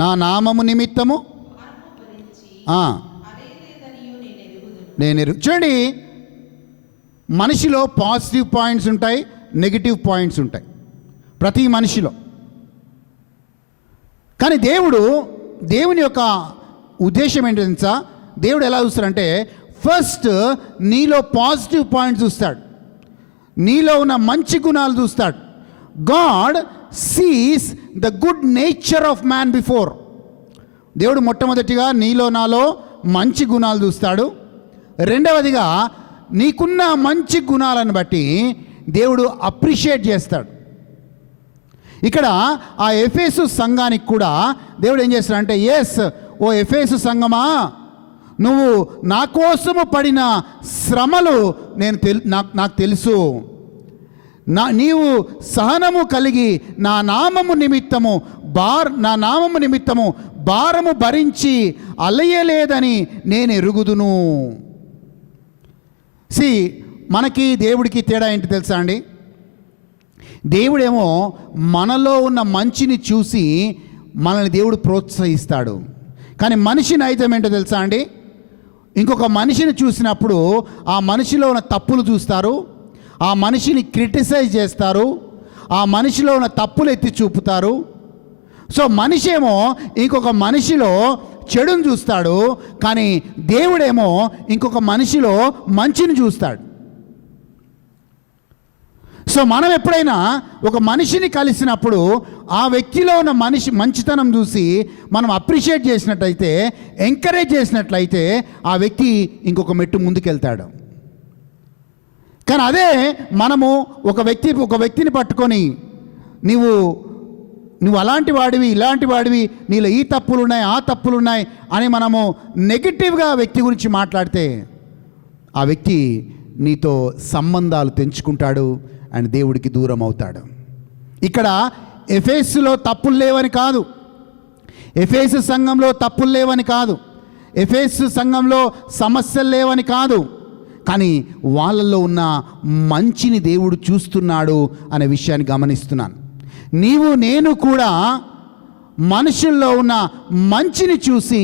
నా నామము నిమిత్తము నేను చూడండి, మనిషిలో పాజిటివ్ పాయింట్స్ ఉంటాయి, నెగిటివ్ పాయింట్స్ ఉంటాయి ప్రతి మనిషిలో. కానీ దేవుని యొక్క ఉద్దేశం ఏంటో తెలుసా? దేవుడు ఎలా చూస్తాడంటే ఫస్ట్ నీలో పాజిటివ్ పాయింట్స్ చూస్తాడు, నీలో ఉన్న మంచి గుణాలు చూస్తాడు. God sees the good nature of man before. దేవుడు మొట్టమొదటిగా నీలో నాలో మంచి గుణాలు చూస్తాడు. రెండవదిగా నీకున్న మంచి గుణాలను బట్టి దేవుడు అప్రిషియేట్ చేస్తాడు. ఇక్కడ ఆ ఎఫెసు సంఘానికి కూడా దేవుడు ఏం చేస్తాడంటే, ఓ ఎఫెసు సంఘమా, నువ్వు నా కోసము పడిన శ్రమలు నాకు తెలుసు. నీవు సహనము కలిగి నా నామము నిమిత్తము భారము భరించి అలయలేదని నేను ఎరుగుదును. మనకి దేవుడికి తేడా ఏంటి తెలుసా అండి? దేవుడేమో మనలో ఉన్న మంచిని చూసి మనల్ని దేవుడు ప్రోత్సహిస్తాడు. కానీ మనిషి నైజం ఏంటో తెలుసా అండి? ఇంకొక మనిషిని చూసినప్పుడు ఆ మనిషిలో ఉన్న తప్పులు చూస్తారు, ఆ మనిషిని క్రిటిసైజ్ చేస్తారు, ఆ మనిషిలో ఉన్న తప్పులు ఎత్తి చూపుతారు. సో మనిషి ఏమో ఇంకొక మనిషిలో చెడును చూస్తాడు, కానీ దేవుడేమో ఇంకొక మనిషిలో మంచిని చూస్తాడు. సో మనం ఎప్పుడైనా ఒక మనిషిని కలిసినప్పుడు ఆ వ్యక్తిలో ఉన్న మంచితనం చూసి మనం అప్రిషియేట్ చేసినట్లయితే, ఎంకరేజ్ చేసినట్లయితే ఆ వ్యక్తి ఇంకొక మెట్టు ముందుకెళ్తాడు. కానీ అదే మనము ఒక వ్యక్తిని పట్టుకొని నువ్వు అలాంటి వాడివి, ఇలాంటి వాడివి, నీలో ఈ తప్పులు ఉన్నాయి, ఆ తప్పులు ఉన్నాయి అని మనము నెగిటివ్గా వ్యక్తి గురించి మాట్లాడితే ఆ వ్యక్తి నీతో సంబంధాలు తెంచుకుంటాడు అండ్ దేవుడికి దూరం అవుతాడు. ఇక్కడ ఎఫెసులో తప్పులు లేవని కాదు, ఎఫెసు సంఘంలో తప్పులు లేవని కాదు, ఎఫెసు సంఘంలో సమస్యలు లేవని కాదు, కానీ వాళ్ళల్లో ఉన్న మంచిని దేవుడు చూస్తున్నాడు అనే విషయాన్ని గమనిస్తున్నాను. నేను కూడా మనుషుల్లో ఉన్న మంచిని చూసి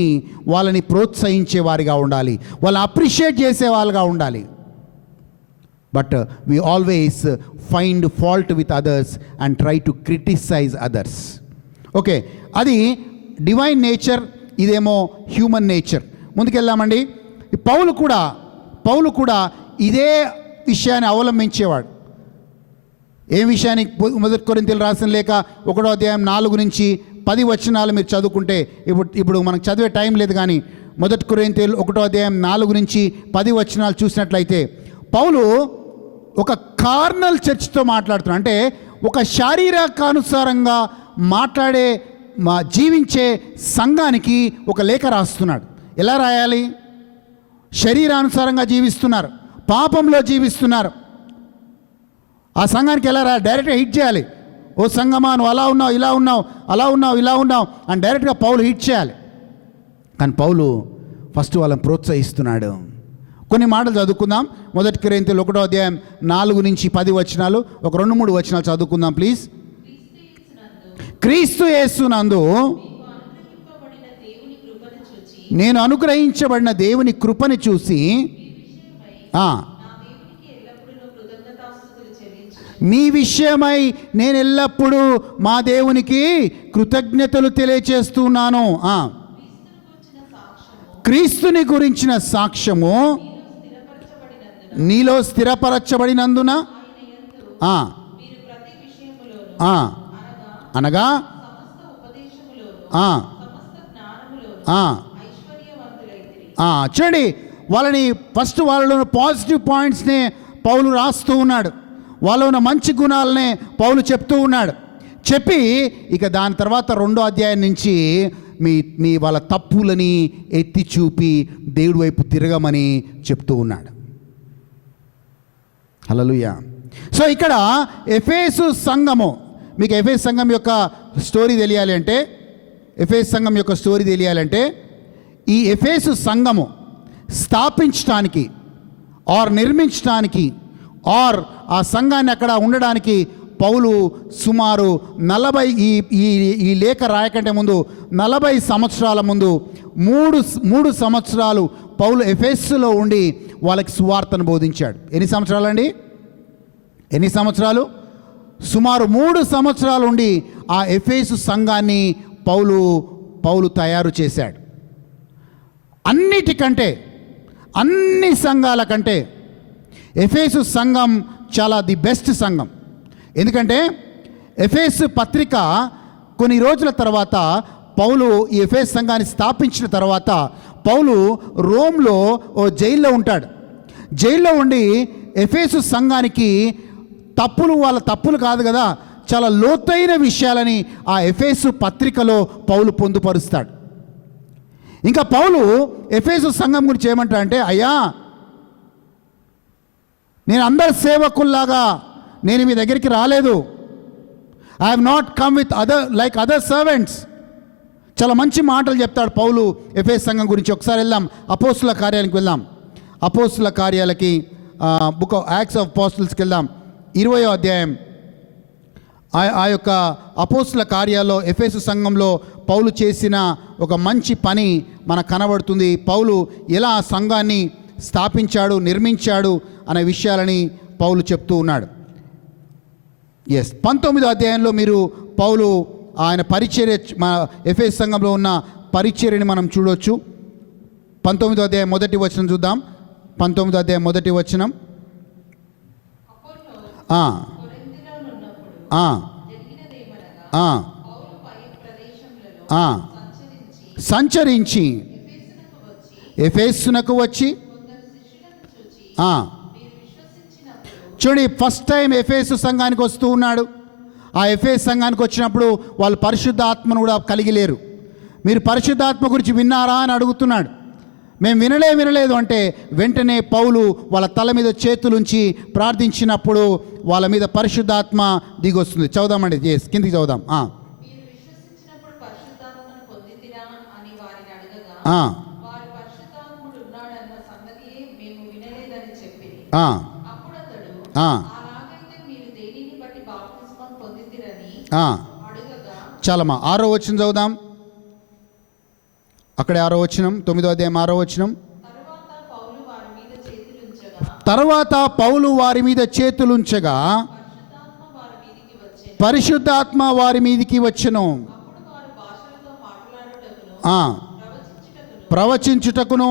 వాళ్ళని ప్రోత్సహించే వారిగా ఉండాలి, వాళ్ళని అప్రిషియేట్ చేసే వాళ్ళగా ఉండాలి. But we always find fault with others and try to criticise others. Okay, అది డివైన్ నేచర్, ఇదేమో హ్యూమన్ నేచర్. ముందుకెళ్దామండి. పౌలు కూడా ఇదే విషయాన్ని అవలంబించేవాడు. ఏం విషయాన్ని? 1 కొరింథీయులు రాసిన లేఖ 1వ అధ్యాయం 4 నుంచి 10 వచనాలు మీరు చదువుకుంటే, ఇప్పుడు మనకు చదివే టైం లేదు, కానీ మొదటి కొరింథీయులు 1:4-10 చూసినట్లయితే పౌలు ఒక కార్నల్ చర్చ్తో మాట్లాడుతున్నాడు. అంటే ఒక శారీరకానుసారంగా మాట్లాడే జీవించే సంఘానికి ఒక లేఖ రాస్తున్నాడు. ఎలా రాయాలి? శరీరానుసారంగా జీవిస్తున్నారు, పాపంలో జీవిస్తున్నారు. ఆ సంఘానికి ఎలా డైరెక్ట్గా హిట్ చేయాలి. ఓ సంఘమా, నువ్వు అలా ఉన్నావు, ఇలా ఉన్నావు, అలా ఉన్నావు, ఇలా ఉన్నావు అని డైరెక్ట్గా పౌలు హిట్ చేయాలి. కానీ పౌలు ఫస్ట్ వాళ్ళని ప్రోత్సహిస్తున్నాడు. కొన్ని మాటలు చదువుకుందాం. మొదటి కొరింథీయులు 1:4-10 ఒక 2-3 వచనాలు చదువుకుందాం ప్లీజ్. క్రీస్తు యేసునందు నేను అనుగ్రహించబడిన దేవుని కృపని చూసి మీ విషయమై నేను ఎల్లప్పుడూ మా దేవునికి కృతజ్ఞతలు తెలియచేస్తున్నాను. క్రీస్తుని గురించిన సాక్ష్యము నీలో స్థిరపరచబడినందున అనగా చూడండి, వాళ్ళని ఫస్ట్ వాళ్ళలో పాజిటివ్ పాయింట్స్ని పౌలు రాస్తూ ఉన్నాడు. వాళ్ళలో ఉన్న మంచి గుణాలనే పౌలు చెప్తూ ఉన్నాడు. చెప్పి ఇక దాని తర్వాత 2వ అధ్యాయం నుంచి మీ వాళ్ళ తప్పులని ఎత్తి చూపి దేవుడి వైపు తిరగమని చెప్తూ ఉన్నాడు. హల్లెలూయా. సో ఇక్కడ ఎఫెసు సంఘము, మీకు ఎఫెసు సంఘం యొక్క స్టోరీ తెలియాలంటే ఈ ఎఫెసు సంఘము స్థాపించడానికి ఆర్ నిర్మించడానికి ఆర్ ఆ సంఘాన్ని అక్కడ ఉండడానికి పౌలు సుమారు 40 ఈ లేఖ రాయకంటే ముందు 40 సంవత్సరాల ముందు 3 సంవత్సరాలు పౌలు ఎఫెసులో ఉండి వాళ్ళకి సువార్తను బోధించాడు. ఎన్ని సంవత్సరాలు? సుమారు 3 సంవత్సరాలు ఉండి ఆ ఎఫెసు సంఘాన్ని పౌలు తయారు చేశాడు. అన్ని సంఘాల కంటే ఎఫెసు సంఘం చాలా ది బెస్ట్ సంఘం. ఎందుకంటే ఎఫెసు పత్రిక కొన్ని రోజుల తర్వాత పౌలు ఈ ఎఫెసు సంఘాన్ని స్థాపించిన తర్వాత పౌలు రోమ్లో ఓ జైల్లో ఉంటాడు. జైల్లో ఉండి ఎఫెసు సంఘానికి వాళ్ళ తప్పులు కాదు కదా, చాలా లోతైన విషయాలని ఆ ఎఫెసు పత్రికలో పౌలు పొందుపరుస్తాడు. ఇంకా పౌలు ఎఫెసు సంఘం గురించి ఏమంటాడంటే, అయ్యా నేను అందరి సేవకుల్లాగా నేను మీ దగ్గరికి రాలేదు. I have not come with other servants. చాలా మంచి మాటలు చెప్తాడు పౌలు ఎఫెసు సంఘం గురించి. ఒకసారి వెళ్దాం, అపోస్తుల కార్యాలకు వెళ్దాం. అపోస్తుల కార్యాలకి బుక్ ఆఫ్ యాక్ట్స్ ఆఫ్ అపోస్టల్స్కి వెళ్దాం. 20వ అధ్యాయం. ఆ యొక్క అపోస్తుల కార్యాల్లో ఎఫెసు సంఘంలో పౌలు చేసిన ఒక మంచి పని మనకు కనబడుతుంది. పౌలు ఎలా ఆ సంఘాన్ని స్థాపించాడు, నిర్మించాడు అనే విషయాలని పౌలు చెప్తూ ఉన్నాడు. 19వ అధ్యాయంలో మీరు పౌలు ఆయన పరిచర్య, మా ఎఫెసు సంఘంలో ఉన్న పరిచర్యని మనం చూడొచ్చు. 19వ అధ్యాయం 1వ వచనం చూద్దాం. 19వ అధ్యాయం 1వ వచనం. సంచరించి ఎఫెసునకు వచ్చి చూడండి, ఫస్ట్ టైం ఎఫెసు సంఘానికి వస్తూ ఉన్నాడు. ఆ ఎఫెసు సంఘానికి వచ్చినప్పుడు వాళ్ళు పరిశుద్ధాత్మను కూడా కలిగి లేరు. మీరు పరిశుద్ధాత్మ గురించి విన్నారా అని అడుగుతున్నాడు. మేము వినలేదు అంటే వెంటనే పౌలు వాళ్ళ తల మీద చేతులుంచి ప్రార్థించినప్పుడు వాళ్ళ మీద పరిశుద్ధాత్మ దిగొస్తుంది. చదువుదామండి, కిందికి చదువుదాం. చాలమ్మా, 6వ వచనం చదువుదాం. అక్కడే 6వ వచనం, 9వ అధ్యాయం 6వ వచనం. తర్వాత పౌలు వారి మీద చేతులుంచగా పరిశుద్ధాత్మ వారి మీదికి వచ్చెను. ప్రవచించుటకును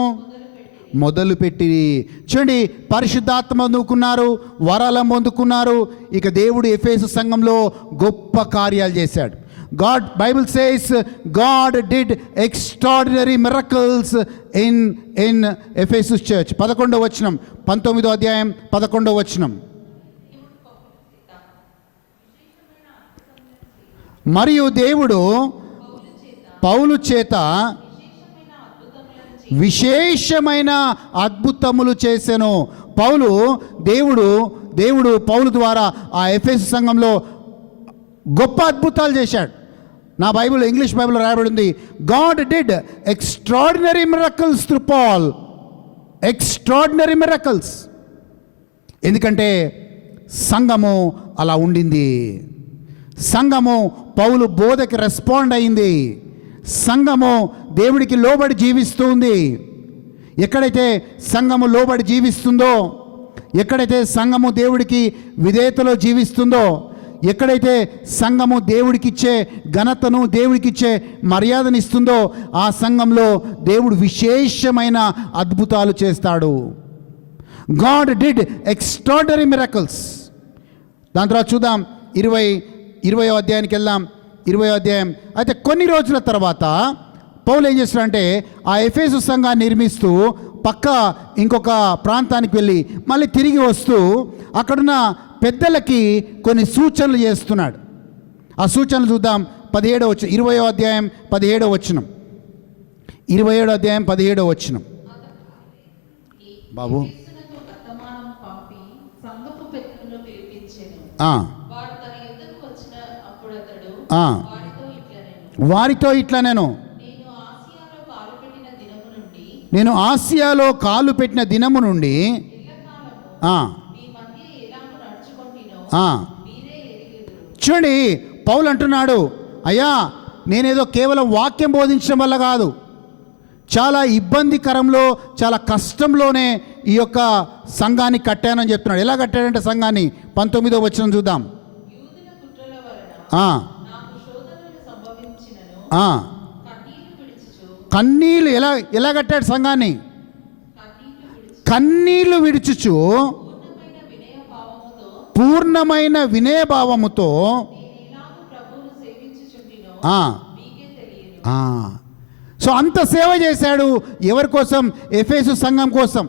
మొదలుపెట్టి. చూడండి, పరిశుద్ధాత్మ అందుకున్నారు, వరాలను పొందుకున్నారు. ఇక దేవుడు ఎఫెసు సంఘంలో గొప్ప కార్యాలు చేశాడు. Bible says God did extraordinary miracles in Ephesus church. 11వ వచనం, 19వ అధ్యాయం 11వ వచనం. మరియు దేవుడు పౌలు చేత విశేషమైన అద్భుతములు చేసెను. దేవుడు పౌలు ద్వారా ఆ ఎఫెసు సంఘంలో గొప్ప అద్భుతాలు చేశాడు. నా బైబిల్, ఇంగ్లీష్ బైబిల్ రాయబడి ఉంది, God did extraordinary miracles through Paul. Extraordinary miracles. ఎందుకంటే సంఘము అలా ఉండింది. సంఘము పౌలు బోధకి రెస్పాండ్ అయింది. సంఘము దేవుడికి లోబడి జీవిస్తుంది. ఎక్కడైతే సంఘము లోబడి జీవిస్తుందో, ఎక్కడైతే సంఘము దేవుడికి విధేయతలో జీవిస్తుందో, ఎక్కడైతే సంఘము దేవుడికిచ్చే ఘనతను, దేవుడికిచ్చే మర్యాదను ఇస్తుందో, ఆ సంఘంలో దేవుడు విశేషమైన అద్భుతాలు చేస్తాడు. God did extraordinary miracles. దాని తర్వాత చూద్దాం, 20వ అధ్యాయానికి వెళ్దాం. 20వ అధ్యాయం. అయితే కొన్ని రోజుల తర్వాత పౌలు ఏం చేస్తాడంటే ఆ ఎఫెసు సంఘాన్ని నిర్మిస్తూ పక్క ఇంకొక ప్రాంతానికి వెళ్ళి మళ్ళీ తిరిగి వస్తూ అక్కడున్న పెద్దలకి కొన్ని సూచనలు చేస్తున్నాడు. ఆ సూచనలు చూద్దాం. 20వ అధ్యాయం 17వ వచనం. 27వ అధ్యాయం 17వ వచనం. బాబు వారితో ఇట్లా నేను ఆసియాలో కాలు పెట్టిన దినము నుండి చూడండి, పౌలు అంటున్నాడు, అయ్యా నేనేదో కేవలం వాక్యం బోధించడం వల్ల కాదు, చాలా ఇబ్బందికరంలో, చాలా కష్టంలోనే ఈ యొక్క సంఘాన్ని కట్టానని చెప్తున్నాడు. ఎలా కట్టాడంటే సంఘాన్ని 19వ వచనం చూద్దాం. కన్నీళ్ళు ఎలా కట్టాడు సంఘాన్ని? కన్నీళ్లు విడుచుచు పూర్ణమైన వినయభావముతో. సో అంత సేవ చేశాడు. ఎవరి కోసం? ఎఫెసు సంఘం కోసం.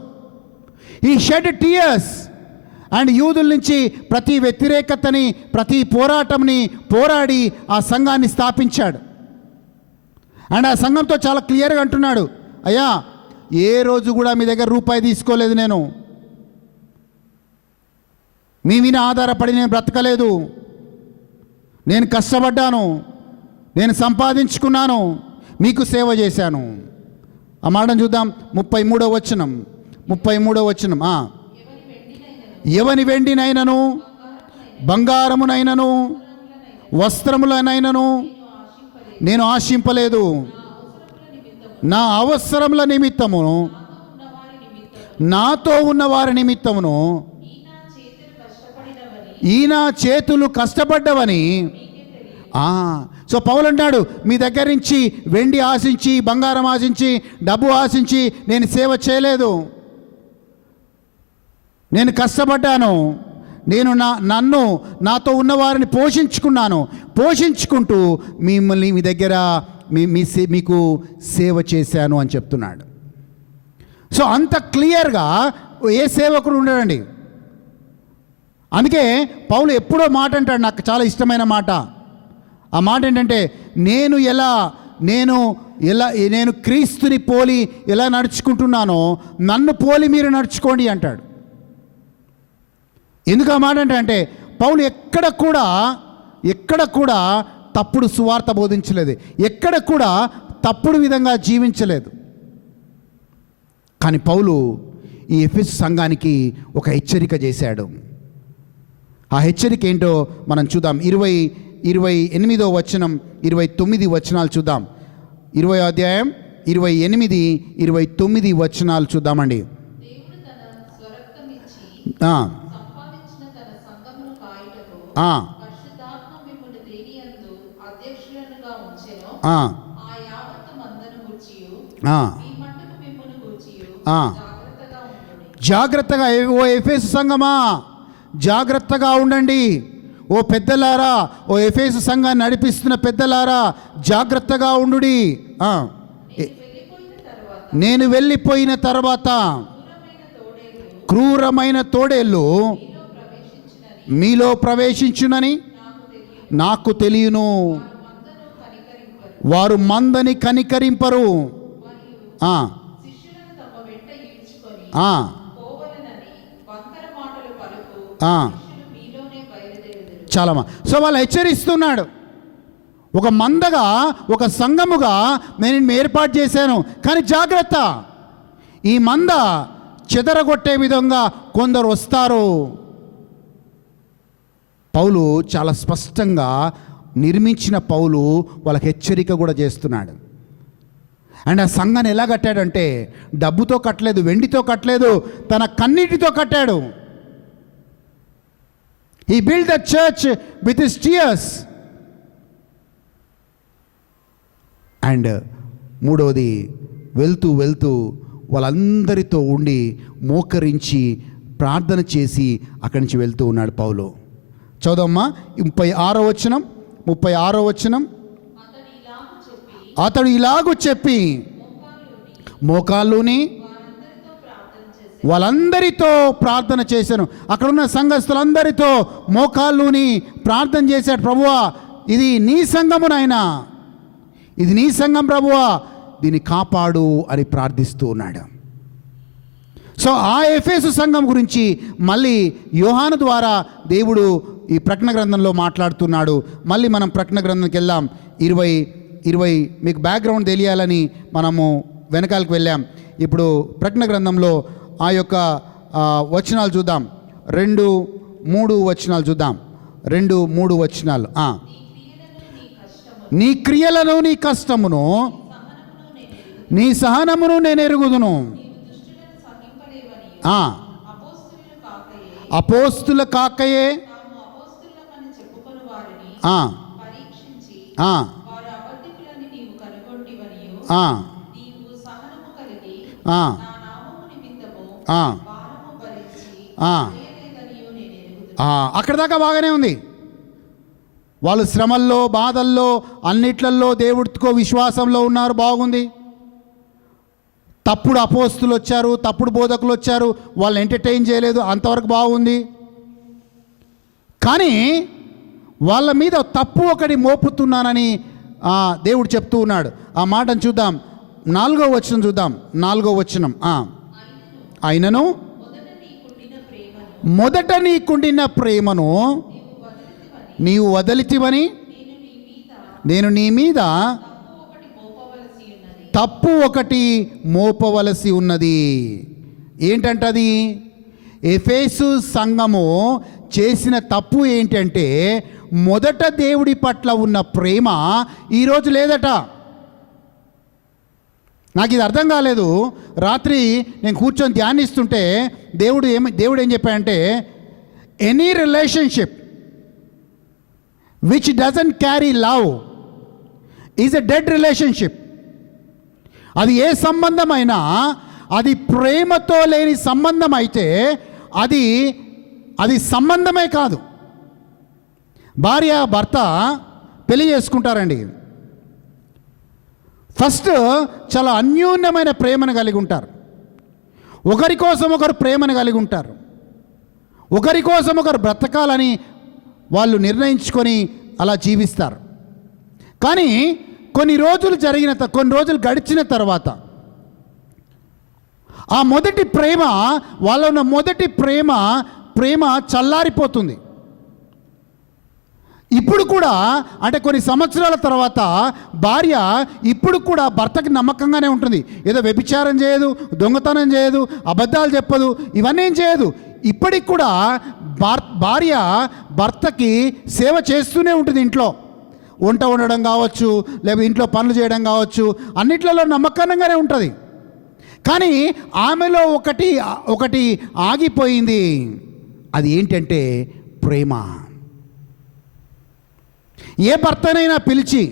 ఈ షెడ్ టీయర్స్ అండ్ యూదుల నుంచి ప్రతి వ్యతిరేకతని, ప్రతి పోరాటంని పోరాడి ఆ సంఘాన్ని స్థాపించాడు. అండ్ ఆ సంఘంతో చాలా క్లియర్గా అంటున్నాడు, అయ్యా ఏ రోజు కూడా మీ దగ్గర రూపాయి తీసుకోలేదు, నేను మీ మీద ఆధారపడి నేను బ్రతకలేదు, నేను కష్టపడ్డాను, నేను సంపాదించుకున్నాను, మీకు సేవ చేశాను. ఆ మాటను చూద్దాం. 33వ వచనం. 33వ వచనం. ఎవని వెండినైనను బంగారమునైనను వస్త్రములనైనను నేను ఆశింపలేదు, నా అవసరముల నిమిత్తమును నాతో ఉన్న వారి నిమిత్తమును ఈ నా చేతులు కష్టపడ్డవని. సో పౌలు అంటాడు, మీ దగ్గర నుంచి వెండి ఆశించి, బంగారం ఆశించి, డబ్బు ఆశించి నేను సేవ చేయలేదు, నేను కష్టపడ్డాను, నేను నన్ను నాతో ఉన్నవారిని పోషించుకుంటూ మిమ్మల్ని మీ దగ్గర మీకు సేవ చేశాను అని చెప్తున్నాడు. సో అంత క్లియర్గా ఏ సేవకుడు ఉండడండి. అందుకే పౌలు ఎప్పుడో మాట అంటాడు, నాకు చాలా ఇష్టమైన మాట. ఆ మాట ఏంటంటే, నేను క్రీస్తుని పోలి ఎలా నడుచుకుంటున్నానో నన్ను పోలి మీరు నడుచుకోండి అంటాడు. ఎందుకు ఆ మాట అంటే పౌలు ఎక్కడ కూడా తప్పుడు సువార్త బోధించలేదు, ఎక్కడ కూడా తప్పుడు విధంగా జీవించలేదు. కానీ పౌలు ఈ ఎఫెసు సంఘానికి ఒక హెచ్చరిక చేశాడు. ఆ హెచ్చరిక ఏంటో మనం చూద్దాం. 28వ వచనం, 29 వచనాలు చూద్దాం. 20వ అధ్యాయం 28, 29 వచనాలు చూద్దామండి. జాగ్రత్తగా, ఓ ఎఫెసు సంఘమా జాగ్రత్తగా ఉండండి. ఓ పెద్దలారా, ఓ ఎఫెసు సంఘాన్ని నడిపిస్తున్న పెద్దలారా జాగ్రత్తగా ఉండుడి. నేను వెళ్ళిపోయిన తర్వాత క్రూరమైన తోడేళ్ళు మీలో ప్రవేశించునని నాకు తెలియను. వారు మందని కనికరింపరు. చాలా సో వాళ్ళు హెచ్చరిస్తున్నాడు, ఒక మందగా ఒక సంఘముగా నేను నిన్ను ఏర్పాటు చేశాను, కానీ జాగ్రత్త, ఈ మంద చెదరగొట్టే విధంగా కొందరు వస్తారు. పౌలు చాలా స్పష్టంగా నిర్మించిన పౌలు వాళ్ళకి హెచ్చరిక కూడా చేస్తున్నాడు. అండ్ ఆ సంఘాన్ని ఎలా కట్టాడంటే డబ్బుతో కట్టలేదు, వెండితో కట్టలేదు, తన కన్నీటితో కట్టాడు. He built the church with his tears. And మూడవది, వెళ్తూ వెళ్తూ వాళ్ళందరితో ఉండి మోకరించి ప్రార్థన చేసి అక్కడి నుంచి వెళ్తూ ఉన్నాడు పౌలు. చదవమ్మా 36వ వచనం. అతడు ఇలాగూ చెప్పి మోకాళ్ళుని వాళ్ళందరితో ప్రార్థన చేశాను. అక్కడున్న సంఘస్థులందరితో మోకాళ్ళుని ప్రార్థన చేశాడు. ప్రభువా, ఇది నీ సంఘము నాయనా, ఇది నీ సంఘం ప్రభువా, దీన్ని కాపాడు అని ప్రార్థిస్తూ ఉన్నాడు. సో ఆ ఎఫెసు సంఘం గురించి మళ్ళీ యోహాను ద్వారా దేవుడు ఈ ప్రకటన గ్రంథంలో మాట్లాడుతున్నాడు. మళ్ళీ మనం ప్రకటన గ్రంథంకి వెళ్దాం. 20 మీకు బ్యాక్గ్రౌండ్ తెలియాలని మనము వెనకాలకు వెళ్ళాం. ఇప్పుడు ప్రకటన గ్రంథంలో ఆ యొక్క వచనాలు చూద్దాం. 2-3 వచనాలు చూద్దాం. 2-3 వచనాలు. నీ క్రియలను నీ కష్టమును నీ సహనమును నేను ఎరుగుదును. అపోస్తుల కాకయే అక్కడ దాకా బాగానే ఉంది. వాళ్ళు శ్రమల్లో బాధల్లో అన్నిట్లలో దేవుడితో విశ్వాసంలో ఉన్నారు, బాగుంది. తప్పుడు అపోస్తులు వచ్చారు, తప్పుడు బోధకులు వచ్చారు, వాళ్ళు ఎంటర్టైన్ చేయలేదు, అంతవరకు బాగుంది. కానీ వాళ్ళ మీద తప్పు ఒకటి మోపుతున్నానని దేవుడు చెప్తూ ఉన్నాడు. ఆ మాటను చూద్దాం. 4వ వచనం చూద్దాం. 4వ వచనం. అయినను మొదట నీకుండిన ప్రేమను నీవు వదలితివని నేను నీ మీద తప్పు ఒకటి మోపవలసి ఉన్నది. ఏంటంటది? ఎఫెసు సంఘము చేసిన తప్పు ఏంటంటే మొదట దేవుడి పట్ల ఉన్న ప్రేమ ఈరోజు లేదట. నాకు ఇది అర్థం కాలేదు. రాత్రి నేను కూర్చొని ధ్యానిస్తుంటే దేవుడు ఏం చెప్పాడంటే, any relationship which doesn't carry love is a dead relationship. అది ఏ సంబంధమైనా అది ప్రేమతో లేని సంబంధం అయితే అది సంబంధమే కాదు. భార్య భర్త పెళ్లి చేసుకుంటారండి. ఫస్ట్ చాలా అన్యోన్యమైన ప్రేమను కలిగి ఉంటారు. ఒకరి కోసం ఒకరు ప్రేమను కలిగి ఉంటారు. ఒకరి కోసం ఒకరు బ్రతకాలని వాళ్ళు నిర్ణయించుకొని అలా జీవిస్తారు. కానీ కొన్ని రోజులు గడిచిన తర్వాత ఆ మొదటి ప్రేమ, వాళ్ళ ఉన్న మొదటి ప్రేమ చల్లారిపోతుంది. ఇప్పుడు కూడా అంటే కొన్ని సంవత్సరాల తర్వాత భార్య ఇప్పుడు కూడా భర్తకి నమ్మకంగానే ఉంటుంది. ఏదో వ్యభిచారం చేయదు, దొంగతనం చేయదు, అబద్ధాలు చెప్పదు, ఇవన్నీ ఏం చేయదు. ఇప్పటికి కూడా భార్య భర్తకి సేవ చేస్తూనే ఉంటుంది. ఇంట్లో వంట వండడం కావచ్చు, లేకపోతే ఇంట్లో పనులు చేయడం కావచ్చు, అన్నిట్లలో నమ్మకంగానే ఉంటుంది. కానీ ఆమెలో ఒకటి ఆగిపోయింది. అది ఏంటంటే ప్రేమ. ఏ భర్తనైనా పిలిచి,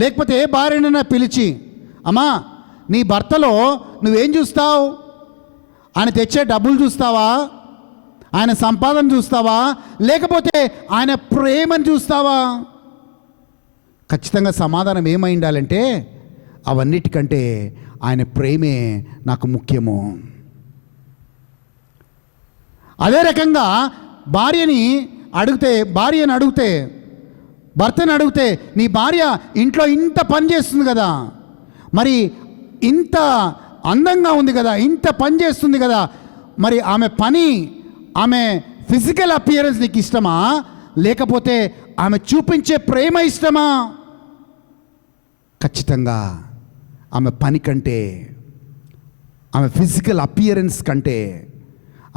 లేకపోతే ఏ భార్యనైనా పిలిచి, అమ్మా నీ భర్తలో నువ్వేం చూస్తావు? ఆయన తెచ్చే డబ్బులు చూస్తావా? ఆయన సంపాదన చూస్తావా? లేకపోతే ఆయన ప్రేమను చూస్తావా? ఖచ్చితంగా సమాధానం ఏమై ఉండాలంటే అవన్నిటికంటే ఆయన ప్రేమే నాకు ముఖ్యము. అదే రకంగా భార్యని అడిగితే భర్తని అడిగితే, నీ భార్య ఇంట్లో ఇంత పని చేస్తుంది కదా, మరి ఇంత అందంగా ఉంది కదా, ఇంత పని చేస్తుంది కదా, మరి ఆమె ఫిజికల్ అపియరెన్స్ నీకు ఇష్టమా, లేకపోతే ఆమె చూపించే ప్రేమ ఇష్టమా? ఖచ్చితంగా ఆమె పని కంటే, ఆమె ఫిజికల్ అపియరెన్స్ కంటే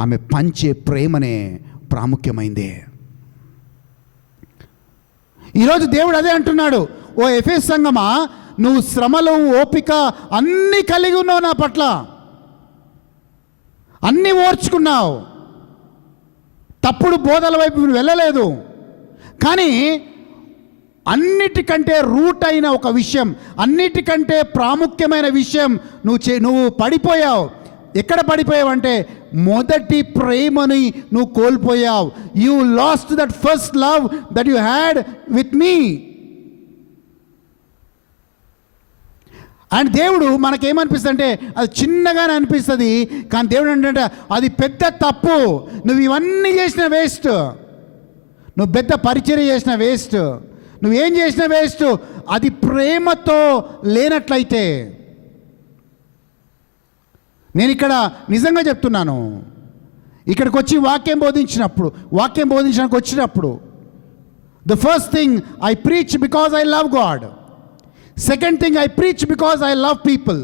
ఆమె పంచే ప్రేమనే ప్రాముఖ్యమైంది. ఈరోజు దేవుడు అదే అంటున్నాడు, ఓ ఎఫెసు సంఘమా, నువ్వు శ్రమలు, ఓపిక అన్నీ కలిగి ఉన్నావు, నా పట్ల అన్నీ ఓర్చుకున్నావు, తప్పుడు బోధల వైపు నువ్వు వెళ్ళలేదు. కానీ అన్నిటికంటే రూట్ అయిన ఒక విషయం, అన్నిటికంటే ప్రాముఖ్యమైన విషయం నువ్వు పడిపోయావు. ఎక్కడ పడిపోయావంటే మొదటి ప్రేమని నువ్వు కోల్పోయావు. You lost that first love that you had with me. And దేవుడు మనకేమనిపిస్తుంది అంటే అది చిన్నగానే అనిపిస్తుంది, కానీ దేవుడు ఏంటంటే అది పెద్ద తప్పు. నువ్వు ఇవన్నీ చేసిన వేస్ట్, నువ్వు పెద్ద పరిచర్య చేసిన వేస్ట్, నువ్వేం చేసిన వేస్ట్. అది ప్రేమతో లేనట్లయితే, నేను ఇక్కడ నిజంగా చెప్తున్నాను, ఇక్కడికి వచ్చి వాక్యం బోధించడానికి వచ్చినప్పుడు the first thing I preach because I love God. Second thing I preach because I love people.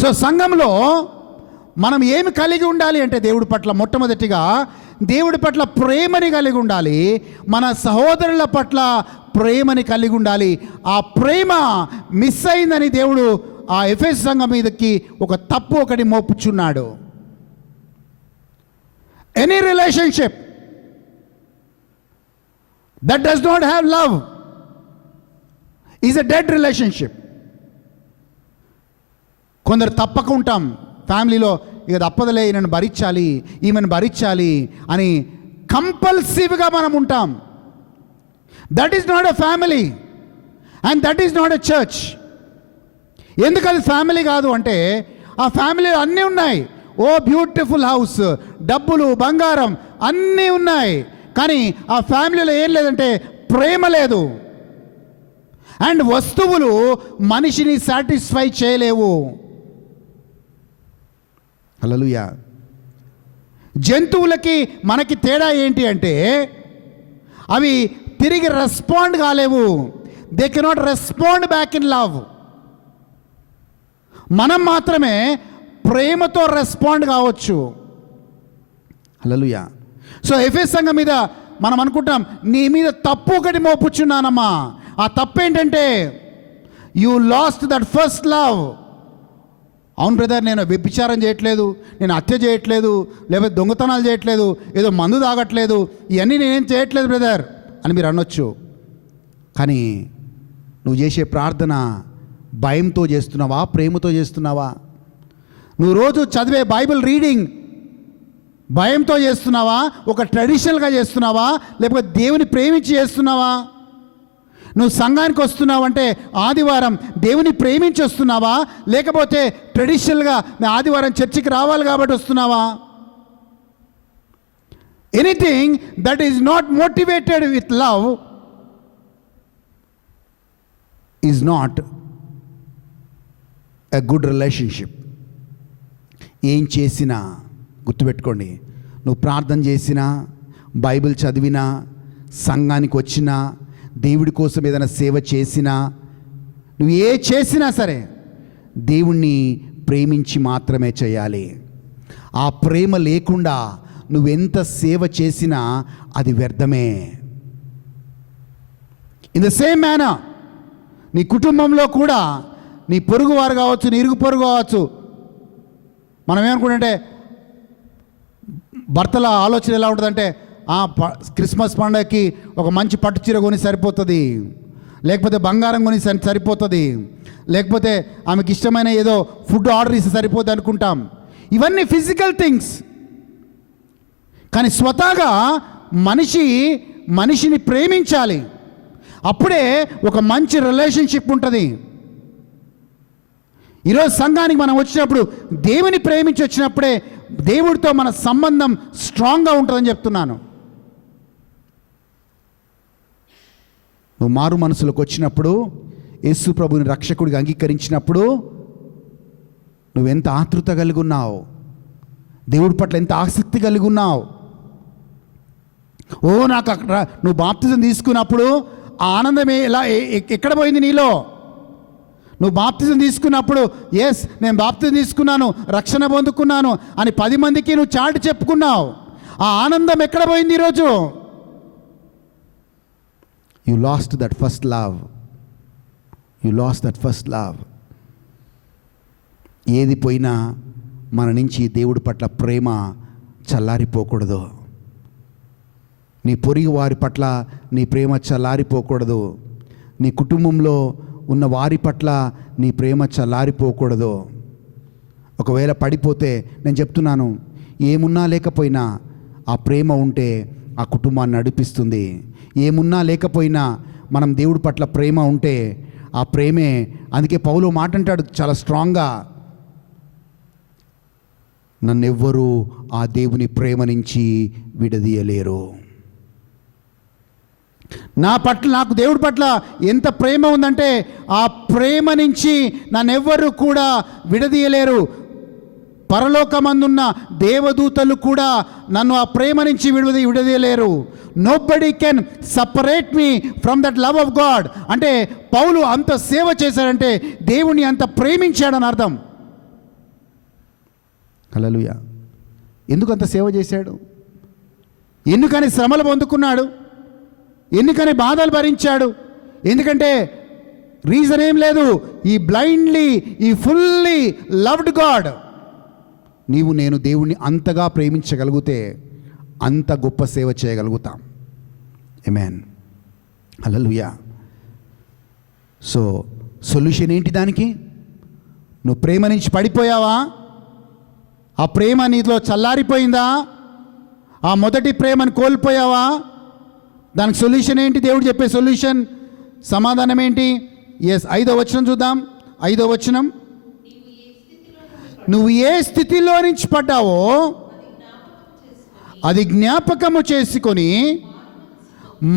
So సంఘంలో మనం ఏమి కలిగి ఉండాలి అంటే దేవుడి పట్ల మొట్టమొదటిగా దేవుడి పట్ల ప్రేమని కలిగి ఉండాలి, మన సహోదరుల పట్ల ప్రేమని కలిగి ఉండాలి. ఆ ప్రేమ మిస్ అయిందని దేవుడు ఆ ఎఫెసు సంఘం మీదకి ఒక తప్పు ఒకటి మోపుచున్నాడు. Any relationship that does not have love is a dead relationship. కొందరు తప్పక ఉంటాం ఫ్యామిలీలో, ఇక తప్పదలే, ఈయనను భరించాలి, ఈమెను భరించాలి అని కంపల్సివ్గా మనం ఉంటాం. That is not a family and that is not a church. ఎందుకు అది ఫ్యామిలీ కాదు అంటే, ఆ ఫ్యామిలీలో అన్నీ ఉన్నాయి. ఓ బ్యూటిఫుల్ హౌస్, డబ్బులు, బంగారం అన్నీ ఉన్నాయి, కానీ ఆ ఫ్యామిలీలో ఏం లేదంటే ప్రేమ లేదు. అండ్ వస్తువులు మనిషిని సాటిస్ఫై చేయలేవు. హల్లెలూయా. జంతువులకి మనకి తేడా ఏంటి అంటే, అవి తిరిగి రెస్పాండ్ కాలేవు. They cannot respond back in love. మనం మాత్రమే ప్రేమతో రెస్పాండ్ కావచ్చు. హల్లెలూయా. సో ఎఫెసు సంఘం మీద మనం అనుకుంటాం, నీ మీద తప్పు ఒకటి మోపుచున్నానమ్మా. ఆ తప్పు ఏంటంటే you lost that first love. అవును బ్రదర్, నేను వ్యభిచారం చేయట్లేదు, నేను హత్య చేయట్లేదు, లేకపోతే దొంగతనాలు చేయట్లేదు, ఏదో మందు తాగట్లేదు, ఇవన్నీ నేనేం చేయట్లేదు బ్రదర్ అని మీరు అనొచ్చు. కానీ నువ్వు చేసే ప్రార్థన భయంతో చేస్తున్నావా, ప్రేమతో చేస్తున్నావా? నువ్వు రోజు చదివే బైబిల్ రీడింగ్ భయంతో చేస్తున్నావా, ఒక ట్రెడిషనల్గా చేస్తున్నావా, లేకపోతే దేవుని ప్రేమించి చేస్తున్నావా? నువ్వు సంఘానికి వస్తున్నావు అంటే ఆదివారం దేవుని ప్రేమించి వస్తున్నావా, లేకపోతే ట్రెడిషనల్గా ఆదివారం చర్చికి రావాలి కాబట్టి వస్తున్నావా? Anything that is not motivated with love is not a good relationship. ఏం చేసినా గుర్తుపెట్టుకోండి, నువ్వు ప్రార్థన చేసినా, బైబిల్ చదివినా, సంఘానికి వచ్చినా, దేవుడి కోసం ఏదైనా సేవ చేసినా, నువ్వు ఏ చేసినా సరే దేవుణ్ణి ప్రేమించి మాత్రమే చేయాలి. ఆ ప్రేమ లేకుండా నువ్వెంత సేవ చేసినా అది వ్యర్థమే. ఇన్ ద సేమ్ మేనర్ నీ కుటుంబంలో కూడా, నీ పొరుగువారు కావచ్చు, నీ ఇరుగు పొరుగు కావచ్చు, మనం ఏమనుకుంటే భర్తల ఆలోచన ఎలా ఉంటుందంటే, క్రిస్మస్ పండుగకి ఒక మంచి పట్టు చీర కొని సరిపోతుంది, లేకపోతే బంగారం కొని సరిపోతుంది, లేకపోతే ఆమెకి ఇష్టమైన ఏదో ఫుడ్ ఆర్డర్ ఇస్తే సరిపోతుంది అనుకుంటాం. ఇవన్నీ ఫిజికల్ థింగ్స్. కానీ స్వతహాగా మనిషిని ప్రేమించాలి. అప్పుడే ఒక మంచి రిలేషన్షిప్ ఉంటుంది. ఈరోజు సంఘానికి మనం వచ్చినప్పుడు దేవుని ప్రేమించి వచ్చినప్పుడే దేవుడితో మన సంబంధం స్ట్రాంగ్గా ఉంటుందని చెప్తున్నాను. నువ్వు మారు మనసులోకి వచ్చినప్పుడు, యేసు ప్రభుని రక్షకుడిగా అంగీకరించినప్పుడు నువ్వెంత ఆతృత కలిగి ఉన్నావు, దేవుడి పట్ల ఎంత ఆసక్తి కలిగి ఉన్నావు. నాకు అక్కడ నువ్వు బాప్తిజం తీసుకున్నప్పుడు ఆ ఆనందమే ఎక్కడ పోయింది నీలో? నువ్వు బాప్తిజం తీసుకున్నప్పుడు ఎస్ నేను బాప్తిజం తీసుకున్నాను, రక్షణ పొందుకున్నాను అని 10 మందికి నువ్వు చాటి చెప్పుకున్నావు. ఆ ఆనందం ఎక్కడ పోయింది ఈరోజు? You last that first love. You last that first love. ఏది పోయినా మన నుంచి దేవుడి పట్ల ప్రేమ చల్లారిపోకూడదు. నీ పొరుగు వారి పట్ల నీ ప్రేమ చల్లారిపోకూడదు. నీ కుటుంబంలో ఉన్న వారి పట్ల నీ ప్రేమ చల్లారిపోకూడదు. ఒకవేళ పడిపోతే నేను చెప్తున్నాను, ఏమున్నా లేకపోయినా ఆ ప్రేమ ఉంటే ఆ కుటుంబాన్ని నడిపిస్తుంది. ఏమున్నా లేకపోయినా మనం దేవుడి పట్ల ప్రేమ ఉంటే ఆ ప్రేమే. అందుకే పౌలు మాట అంటాడు చాలా స్ట్రాంగ్గా, నన్నెవ్వరూ ఆ దేవుని ప్రేమ నుంచి విడదీయలేరు. నాకు దేవుడి పట్ల ఎంత ప్రేమ ఉందంటే ఆ ప్రేమ నుంచి నన్నెవ్వరూ కూడా విడదీయలేరు. పరలోకమందున్న దేవదూతలు కూడా నన్ను ఆ ప్రేమ నుంచి విడదీయలేరు. Nobody can separate me from that love of God. అంటే పౌలు అంత సేవ చేశాడంటే దేవుని అంత ప్రేమించాడని అర్థం. హల్లెలూయా. ఎందుకంత సేవ చేశాడు? ఎందుకని శ్రమలు పొందుకున్నాడు? ఎందుకని బాధలు భరించాడు? ఎందుకంటే రీజన్ ఏం లేదు. ఈ ఫుల్లీ లవ్డ్ గాడ్. నేను దేవుణ్ణి అంతగా ప్రేమించగలిగితే అంత గొప్ప సేవ చేయగలుగుతాం. ఆమేన్. హల్లెలూయా. సో సొల్యూషన్ ఏంటి దానికి? నువ్వు ప్రేమ నుంచి పడిపోయావా? ఆ ప్రేమ నీలో చల్లారిపోయిందా? ఆ మొదటి ప్రేమను కోల్పోయావా? దానికి సొల్యూషన్ ఏంటి? దేవుడు చెప్పే సొల్యూషన్, సమాధానం ఏంటి? 5వ వచనం చూద్దాం. 5వ వచనం, నువ్వు ఏ స్థితిలో నుంచి పడ్డావో అది జ్ఞాపకము చేసుకొని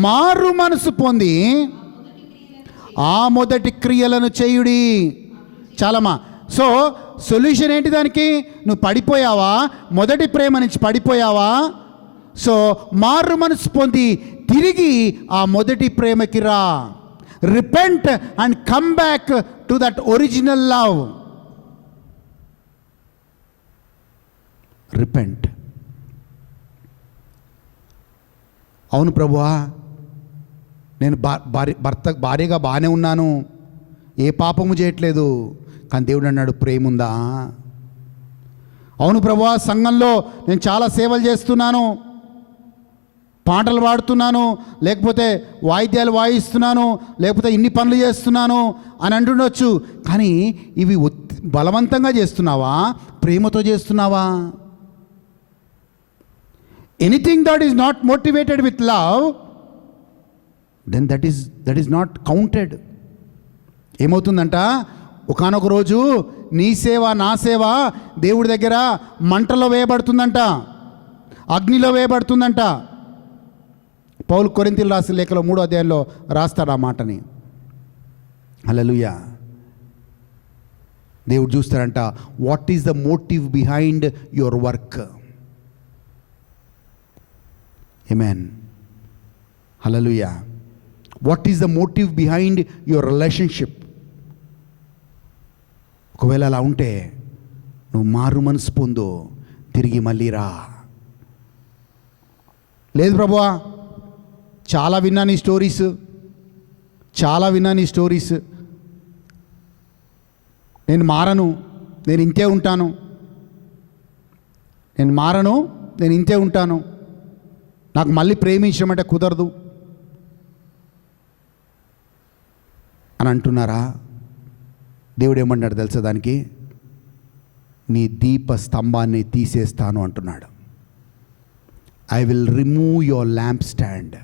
మారు మనసు పొంది ఆ మొదటి క్రియలను చేయుడి. చాలమ్మా. సో సొల్యూషన్ ఏంటి దానికి? నువ్వు పడిపోయావా? మొదటి ప్రేమ నుంచి పడిపోయావా? సో మారు మనసు పొంది తిరిగి ఆ మొదటి ప్రేమకి రా. Repent and come back to that original love. Repent. అవును ప్రభువా, నేను భార్యగా బాగానే ఉన్నాను, ఏ పాపము చేయట్లేదు, కానీ దేవుడు అన్నాడు ప్రేమ ఉందా? అవును ప్రభువా, సంఘంలో నేను చాలా సేవలు చేస్తున్నాను, పాటలు పాడుతున్నాను, లేకపోతే వాయిద్యాలు వాయిస్తున్నాను, లేకపోతే ఇన్ని పనులు చేస్తున్నాను అని అంటుండొచ్చు, కానీ ఇవి బలవంతంగా చేస్తున్నావా? ప్రేమతో చేస్తున్నావా? Anything that is not motivated with love, then that is not counted. ఏమవుతుందంట, ఒకానొక రోజు నీ సేవ నా సేవ దేవుడి దగ్గర మంటలో వేయబడుతుందంట, అగ్నిలో వేయబడుతుందంట. పౌలు కొరింథీయులకు రాసిన లేఖలో 3వ అధ్యాయంలో రాస్తాడు ఆ మాటని. హల్లెలూయా. దేవుడు చూస్తాడంట, what is the motive behind your work. Amen. Hallelujah. What is the motive behind your relationship. ఒకవేళ అలా ఉంటే నువ్వు మారు మనసు పొందు, తిరిగి మళ్ళీ రా. లేదు ప్రభువా, చాలా విన్నాను ఈ స్టోరీస్, నేను మారను, నేను ఇంతే ఉంటాను, నాకు మళ్ళీ ప్రేమించడం అంటే కుదరదు అని అంటున్నారా? దేవుడు ఏమన్నాడు తెలుసా దానికి? నీ దీప స్తంభాన్ని తీసేస్తాను అంటున్నాడు. I will remove your lamp stand.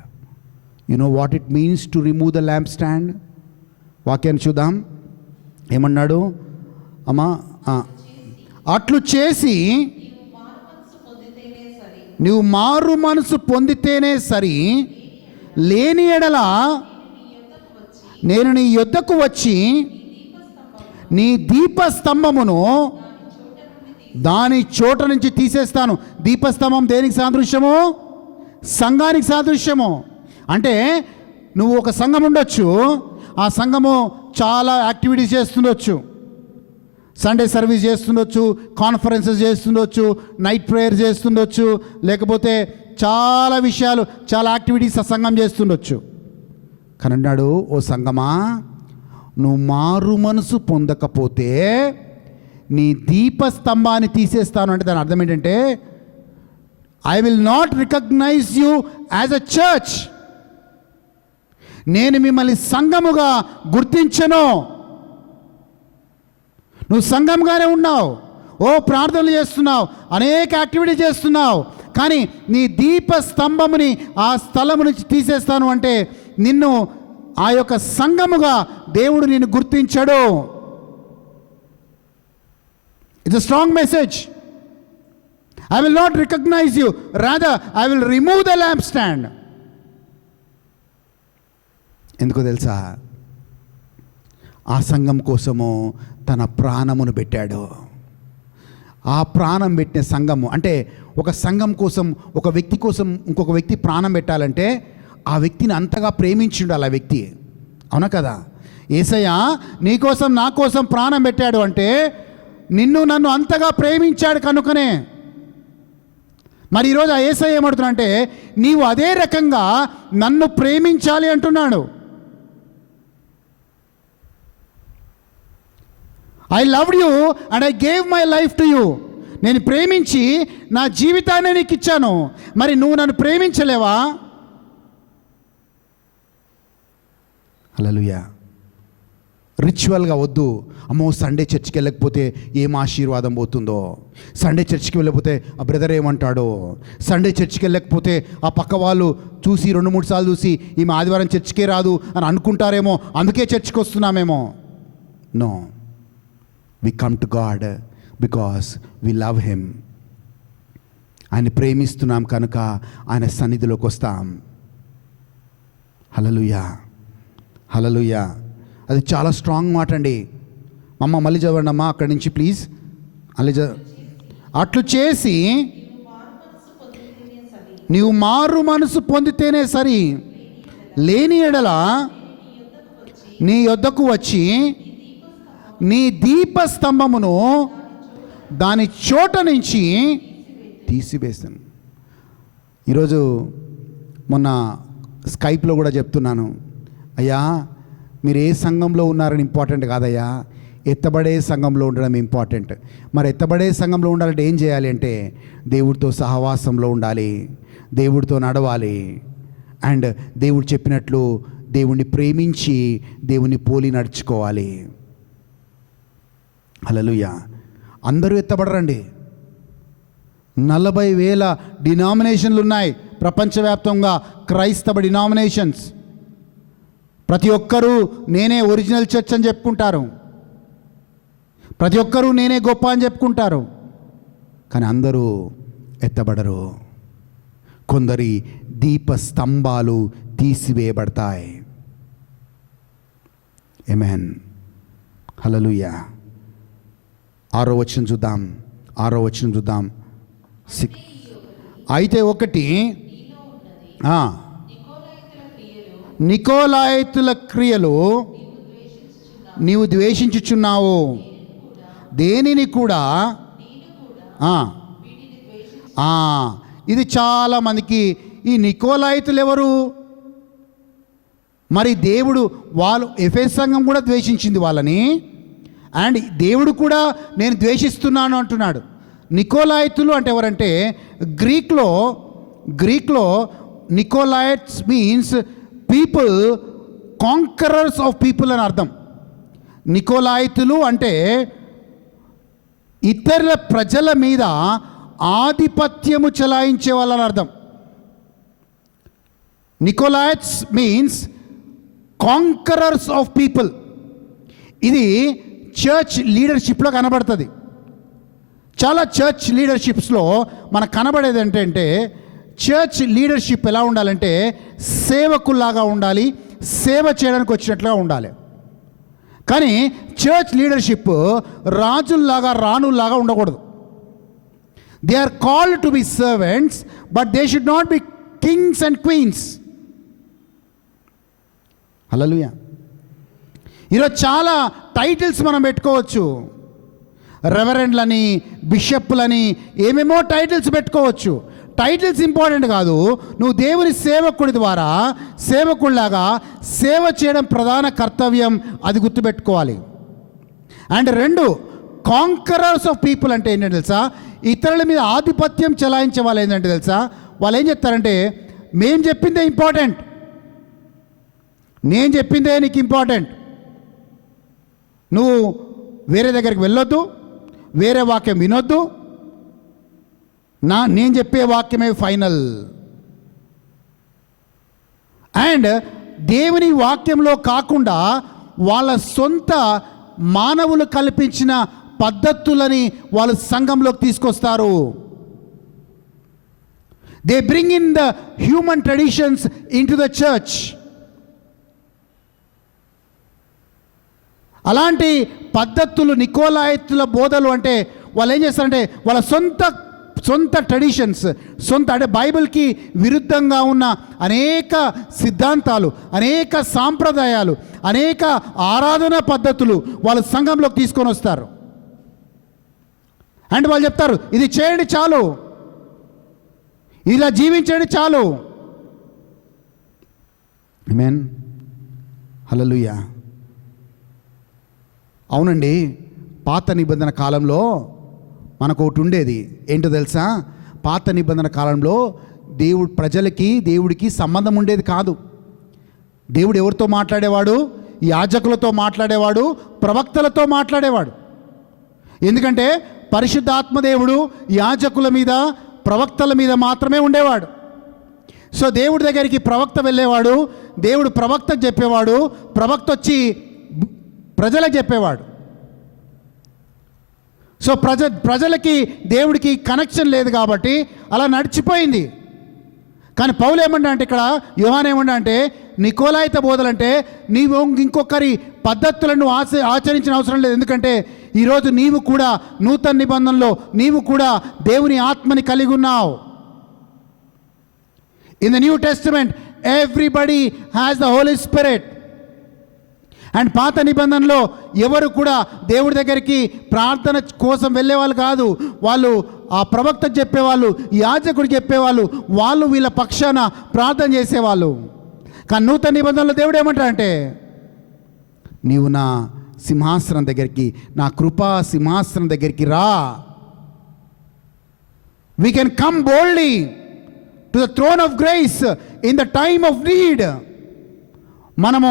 You know what it means to remove the lamp stand? వాక్యాన్ని చూద్దాం. ఏమన్నాడు? అమ్మా అట్లు చేసి నువ్వు మారు మనసు పొందితేనే సరి, లేని ఎడల నేను నీ యొద్దకు వచ్చి నీ దీపస్తంభమును దాని చోట నుంచి తీసేస్తాను. దీపస్తంభం దేనికి సాదృశ్యము? సంఘానికి సాదృశ్యము. అంటే నువ్వు ఒక సంఘం ఉండొచ్చు, ఆ సంఘము చాలా యాక్టివిటీస్ చేస్తుండొచ్చు, సండే సర్వీస్ చేస్తుండొచ్చు, కాన్ఫరెన్సెస్ చేస్తుండొచ్చు, నైట్ ప్రేయర్ చేస్తుండొచ్చు, లేకపోతే చాలా విషయాలు, చాలా యాక్టివిటీస్ ఆ సంఘం చేస్తుండొచ్చు. కానీ అన్నాడు, ఓ సంఘమా, నువ్వు మారు మనసు పొందకపోతే నీ దీపస్తంభాన్ని తీసేస్తాను. అంటే దాని అర్థం ఏంటంటే, I will not recognise you as a church. నేను మిమ్మల్ని సంఘముగా గుర్తించను. నువ్వు సంఘంగానే ఉన్నావు, ఓ ప్రార్థనలు చేస్తున్నావు, అనేక యాక్టివిటీ చేస్తున్నావు, కానీ నీ దీపస్తంభముని ఆ స్థలము నుంచి తీసేస్తాను అంటే నిన్ను ఆ యొక్క సంఘముగా దేవుడు నిన్ను గుర్తించడు. It's a strong message. I will not recognise you, rather I will remove the lamp stand. ఎందుకో తెలుసా? ఆ సంఘం కోసము తన ప్రాణమును పెట్టాడు. ఆ ప్రాణం పెట్టిన సంఘము అంటే, ఒక సంఘం కోసం, ఒక వ్యక్తి కోసం ఇంకొక వ్యక్తి ప్రాణం పెట్టాలంటే ఆ వ్యక్తిని అంతగా ప్రేమించిండు ఆ వ్యక్తి. అవునా కదా? యేసయ్య నీకోసం నా కోసం ప్రాణం పెట్టాడు అంటే నిన్ను నన్ను అంతగా ప్రేమించాడు కనుకనే. మరి ఈరోజు ఆ యేసయ్య ఏమంటున్నా అంటే, నీవు అదే రకంగా నన్ను ప్రేమించాలి అంటున్నాడు. I loved you and I gave my life to you. నేను ప్రేమించి నా జీవితాన్ని నీకు ఇచ్చాను, మరి నువ్వు నన్ను ప్రేమించలేవా? హల్లెలూయా. రిచువల్గా వద్దు. అమ్మో సండే చర్చికి వెళ్ళకపోతే ఏం ఆశీర్వాదం పోతుందో, సండే చర్చికి వెళ్ళకపోతే ఆ బ్రదర్ ఏమంటాడో, సండే చర్చికి వెళ్ళకపోతే ఆ పక్క వాళ్ళు చూసి 2-3 సార్లు చూసి ఈమె ఆదివారం చర్చికే రాదు అని అనుకుంటారేమో, అందుకే చర్చికి వస్తున్నామేమో. No, we come to God because we love him. ఆయన ప్రేమిస్తున్నాం కనుక ఆయన సన్నిధిలోకి వస్తాం. హల్లెలూయా, హల్లెలూయా. అది చాలా స్ట్రాంగ్ మాట అండి. అమ్మ మళ్ళీ చదవండి అమ్మా అక్కడి నుంచి ప్లీజ్. అట్లు చేసి నీవు మారు మనసు పొందితేనే సరి, లేని ఎడల నీ యొద్దకు వచ్చి నీ దీపస్తంభమును దాని చోట నుంచి తీసివేస్తాను. ఈరోజు మొన్న స్కైప్లో కూడా చెప్తున్నాను, అయ్యా మీరు ఏ సంఘంలో ఉన్నారని ఇంపార్టెంట్ కాదయ్యా, ఎత్తబడే సంఘంలో ఉండడం ఇంపార్టెంట్. మరి ఎత్తబడే సంఘంలో ఉండాలంటే ఏం చేయాలి అంటే, దేవుడితో సహవాసంలో ఉండాలి, దేవుడితో నడవాలి, అండ్ దేవుడు చెప్పినట్లు దేవుణ్ణి ప్రేమించి దేవుణ్ణి పోలి నడుచుకోవాలి. హల్లెలూయా. అందరూ ఎత్తబడరండి. 40,000 డినామినేషన్లు ఉన్నాయి ప్రపంచవ్యాప్తంగా, క్రైస్తవ డినామినేషన్స్. ప్రతి ఒక్కరూ నేనే ఒరిజినల్ చర్చ్ అని చెప్పుకుంటారు, ప్రతి ఒక్కరూ నేనే గొప్ప అని చెప్పుకుంటారు, కానీ అందరూ ఎత్తబడరు. కొందరి దీపస్తంభాలు తీసివేయబడతాయి. ఆమేన్. హల్లెలూయా. 6వ వచనం చూద్దాం. అయితే ఒకటి, నికోలాయితుల క్రియలు నీవు ద్వేషించుచున్నావు, దేనిని కూడా. ఇది చాలా మందికి, ఈ నికోలాయితులు ఎవరు? మరి దేవుడు, వాళ్ళు ఎఫెసు సంఘం కూడా ద్వేషించింది వాళ్ళని, అండ్ దేవుడు కూడా నేను ద్వేషిస్తున్నాను అంటున్నాడు. నికోలాయితులు అంటే ఎవరంటే, గ్రీక్లో Nicolaitans means people, conquerors of people అని అర్థం. నికోలాయితులు అంటే ఇతర ప్రజల మీద ఆధిపత్యము చెలాయించే వాళ్ళని అర్థం. నికోలాయిట్స్ మీన్స్ కాంకరర్స్ ఆఫ్ పీపుల్. ఇది చర్చ్ లీడర్షిప్లో కనబడుతుంది. చాలా చర్చ్ లీడర్షిప్స్లో మనకు కనబడేది ఏంటంటే చర్చ్ లీడర్షిప్ ఎలా ఉండాలంటే సేవకుల్లాగా ఉండాలి, సేవ చేయడానికి వచ్చినట్లుగా ఉండాలి. కానీ చర్చ్ లీడర్షిప్ రాజుల్లాగా రాణుల్లాగా ఉండకూడదు. They are called to be servants but they should not be kings and queens. Hallelujah. ఈరోజు చాలా టైటిల్స్ మనం పెట్టుకోవచ్చు, రెవరెండ్లని, బిషప్లని, ఏమేమో టైటిల్స్ పెట్టుకోవచ్చు. టైటిల్స్ ఇంపార్టెంట్ కాదు. నువ్వు దేవుని సేవకుడి ద్వారా సేవకుడిలాగా సేవ చేయడం ప్రధాన కర్తవ్యం, అది గుర్తుపెట్టుకోవాలి. అండ్ 2, కాంకరర్స్ ఆఫ్ పీపుల్ అంటే ఏంటంటే తెలుసా, ఇతరుల మీద ఆధిపత్యం చెలాయించే వాళ్ళు ఏంటంటే తెలుసా, వాళ్ళు ఏం చెప్తారంటే మేము చెప్పిందే ఇంపార్టెంట్, నేను చెప్పిందే నీకు ఇంపార్టెంట్, నువ్వు వేరే దగ్గరికి వెళ్ళొద్దు, వేరే వాక్యం వినొద్దు, నేను చెప్పే వాక్యమే ఫైనల్. అండ్ దేవుని వాక్యంలో కాకుండా వాళ్ళ సొంత మానవులు కల్పించిన పద్ధతులని వాళ్ళు సంఘంలోకి తీసుకొస్తారు. They bring in the human traditions in to the church. అలాంటి పద్ధతులు, నికోలాయితుల బోధలు అంటే వాళ్ళు ఏం చేస్తారంటే వాళ్ళ సొంత ట్రెడిషన్స్, అంటే బైబిల్కి విరుద్ధంగా ఉన్న అనేక సిద్ధాంతాలు, అనేక సాంప్రదాయాలు, అనేక ఆరాధన పద్ధతులు వాళ్ళు సంఘంలోకి తీసుకొని వస్తారు. అండ్ వాళ్ళు చెప్తారు ఇది చేయండి చాలు, ఇలా జీవించండి చాలు. ఆమేన్, హల్లెలూయా. అవునండి, పాత నిబంధన కాలంలో మనకు ఒకటి ఉండేది. ఏంటో తెలుసా, పాత నిబంధన కాలంలో దేవుడికి సంబంధం ఉండేది కాదు. దేవుడు ఎవరితో మాట్లాడేవాడు? యాజకులతో మాట్లాడేవాడు, ప్రవక్తలతో మాట్లాడేవాడు. ఎందుకంటే పరిశుద్ధాత్మదేవుడు యాజకుల మీద, ప్రవక్తల మీద మాత్రమే ఉండేవాడు. సో దేవుడి దగ్గరికి ప్రవక్త వెళ్ళేవాడు, దేవుడు ప్రవక్తకు చెప్పేవాడు, ప్రవక్త వచ్చి ప్రజలకు చెప్పేవాడు. సో ప్రజలకి దేవుడికి కనెక్షన్ లేదు కాబట్టి అలా నడిచిపోయింది. కానీ పౌలు ఏమంటా అంటే, ఇక్కడ యోహాన్ ఏమంటా అంటే, నికోలాయిత బోధలంటే నీవు ఇంకొకరి పద్ధతులను ఆచరించిన అవసరం లేదు. ఎందుకంటే ఈరోజు నీవు కూడా నూతన నిబంధనలో నీవు కూడా దేవుని ఆత్మని కలిగి ఉన్నావు. In the New Testament everybody has the Holy Spirit. And పాత నిబంధనలో ఎవరు కూడా దేవుడి దగ్గరికి ప్రార్థన కోసం వెళ్ళేవాళ్ళు కాదు. వాళ్ళు ఆ ప్రవక్తకు చెప్పేవాళ్ళు, యాజకుడికి చెప్పేవాళ్ళు, వాళ్ళు వీళ్ళ పక్షాన ప్రార్థన చేసేవాళ్ళు. కానీ నూతన నిబంధనలో దేవుడు ఏమంటాడంటే, నీవు నా సింహాసనం దగ్గరికి, నా కృపా సింహాసనం దగ్గరికి రా. We can come boldly to the throne of grace in the time of need. మనము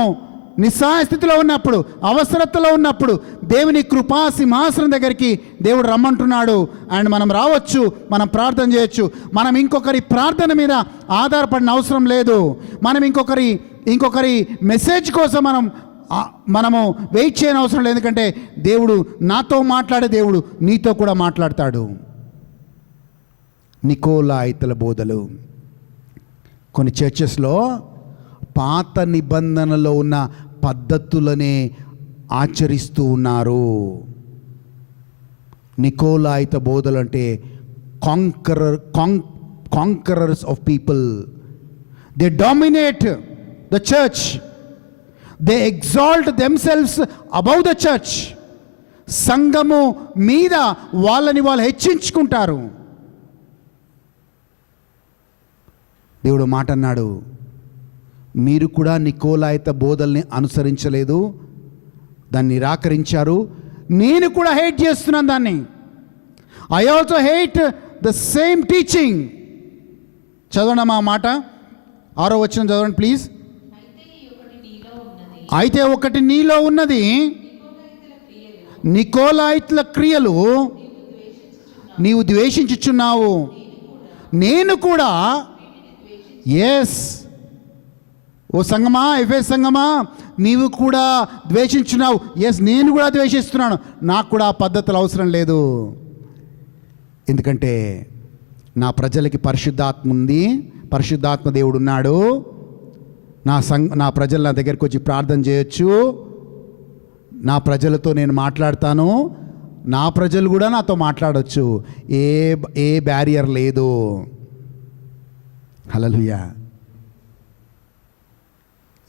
నిస్సహాయ స్థితిలో ఉన్నప్పుడు, అవసరతలో ఉన్నప్పుడు దేవుని కృపా సింహాసనం దగ్గరికి దేవుడు రమ్మంటున్నాడు. అండ్ మనం రావచ్చు, మనం ప్రార్థన చేయొచ్చు. మనం ఇంకొకరి ప్రార్థన మీద ఆధారపడిన అవసరం లేదు. మనం ఇంకొకరి మెసేజ్ కోసం మనము వెయిట్ చేయని అవసరం లేదు. ఎందుకంటే దేవుడు నాతో మాట్లాడే దేవుడు నీతో కూడా మాట్లాడతాడు. నికోలాయితుల బోధలు కొన్ని చర్చెస్లో పాత నిబంధనలో ఉన్న పద్ధతులనే ఆచరిస్తూ ఉన్నారు. నికోలాయిత బోధలు అంటే conquerors of people. They dominate the church. They exalt themselves above the church. సంఘము మీద వాళ్ళని వాళ్ళు హెచ్చించుకుంటారు. దేవుడు మాట అన్నాడు, మీరు కూడా నికోలాయిత బోధల్ని అనుసరించలేదు, దాన్ని నిరాకరించారు. నేను కూడా హేట్ చేస్తున్నాను దాన్ని. I also hate the same teaching. చదవండి మా మాట, 6వ వచనం చదవండి ప్లీజ్. అయితే ఒకటి నీలో ఉన్నది, నికోలాయితుల క్రియలు నీవు ద్వేషించుచున్నావు, నేను కూడా. ఎస్, ఓ సంగమా, ఎఫెస్ సంగమా, నీవు కూడా ద్వేషించున్నావు. ఎస్, నేను కూడా ద్వేషిస్తున్నాను. నాకు కూడా ఆ పద్ధతులు అవసరం లేదు. ఎందుకంటే నా ప్రజలకి పరిశుద్ధాత్మ ఉంది, పరిశుద్ధాత్మ దేవుడు ఉన్నాడు. నా ప్రజలు నా దగ్గరికి వచ్చి ప్రార్థన చేయొచ్చు, నా ప్రజలతో నేను మాట్లాడతాను, నా ప్రజలు కూడా నాతో మాట్లాడవచ్చు. ఏ బ్యారియర్ లేదు. హల్లెలూయా.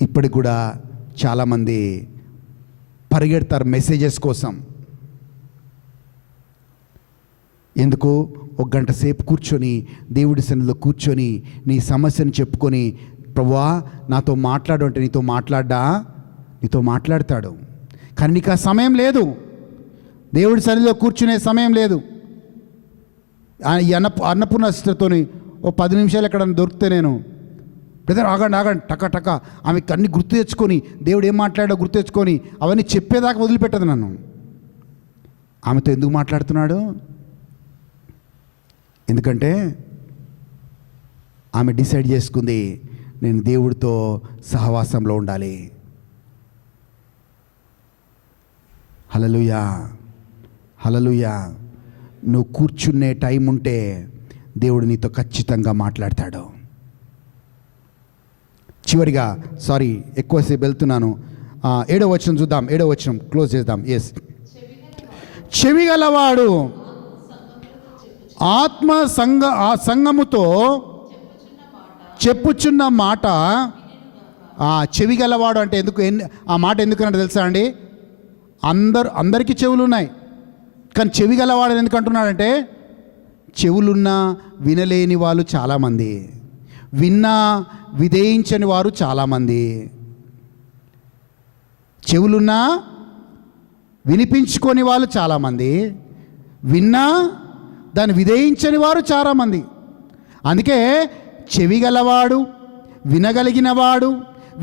ఇప్పటికి కూడా చాలామంది పరిగెడతారు మెసేజెస్ కోసం. ఎందుకు? ఒక గంట సేపు కూర్చొని దేవుడి సన్నిధిలో కూర్చొని నీ సమస్యను చెప్పుకొని, ప్రభువా నాతో మాట్లాడు అంటే నీతో మాట్లాడతాడు. కానీ నీకు ఆ సమయం లేదు. దేవుడి సన్నిధిలో కూర్చునే సమయం లేదు. ఈ అన్నపూర్ణ సిస్టర్తో ఓ 10 నిమిషాలు ఎక్కడన్నా దొరికితే నేను, బ్రదర్ ఆగండి టక ఆమెకి అన్ని గుర్తు తెచ్చుకొని, దేవుడు ఏం మాట్లాడో గుర్తు తెచ్చుకొని అవన్నీ చెప్పేదాకా వదిలిపెట్టదు నన్ను. ఆమెతో ఎందుకు మాట్లాడుతున్నాడు? ఎందుకంటే ఆమె డిసైడ్ చేసుకుంది, నేను దేవుడితో సహవాసంలో ఉండాలి. హల్లెలూయా, హల్లెలూయా. నువ్వు కూర్చునే టైం ఉంటే దేవుడు నీతో ఖచ్చితంగా మాట్లాడతాడు. చివరిగా, సారీ ఎక్కువసేపు వెళ్తున్నాను, 7వ వచనం చూద్దాం. 7వ వచనం క్లోజ్ చేద్దాం. ఎస్, చెవిగలవాడు ఆత్మ సంగముతో చెప్పుచున్న మాట. చెవిగలవాడు అంటే ఎందుకు, ఆ మాట ఎందుకన్నా తెలుసా అండి? అందరికీ చెవులు ఉన్నాయి, కానీ చెవిగలవాడు ఎందుకు అంటున్నాడంటే, చెవులున్నా వినలేని వాళ్ళు చాలామంది, విన్నా విధేయించని వారు చాలామంది. చెవులున్నా వినిపించుకొని వాళ్ళు చాలామంది, విన్నా దాన్ని విధేయించని వారు చాలామంది. అందుకే చెవిగలవాడు, వినగలిగినవాడు,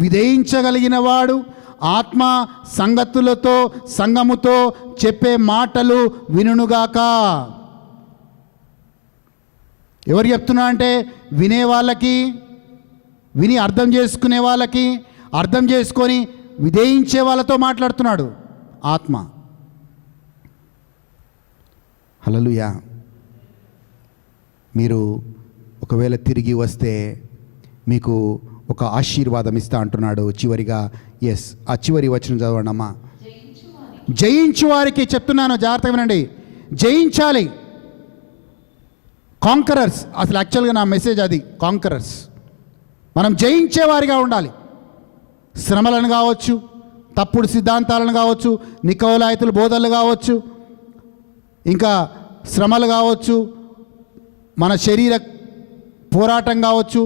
విధేయించగలిగినవాడు, ఆత్మ సంగతులతో సంగముతో చెప్పే మాటలు వినుగాక. ఎవరు చెప్తున్నా అంటే, వినే వాళ్ళకి, విని అర్థం చేసుకునే వాళ్ళకి, అర్థం చేసుకొని విధేయించే వాళ్ళతో మాట్లాడుతున్నాడు ఆత్మ. హల్లెలూయా. మీరు ఒకవేళ తిరిగి వస్తే మీకు ఒక ఆశీర్వాదం ఇస్తా అంటున్నాడు. చివరిగా, ఎస్, ఆ చివరి వచనం చదవండి అమ్మా. జయించు వారికి చెప్తున్నాను, జాగ్రత్తగా వినండి. జయించాలి. కాంకరర్స్. అసలు యాక్చువల్గా నా మెసేజ్ అది, కాంకరర్స్. మనం జయించేవారిగా ఉండాలి. శ్రమలను కావచ్చు, తప్పుడు సిద్ధాంతాలను కావచ్చు, నికోలాయితుల బోధనలు కావచ్చు, ఇంకా శ్రమలు కావచ్చు, మన శరీర పోరాటం కావచ్చు,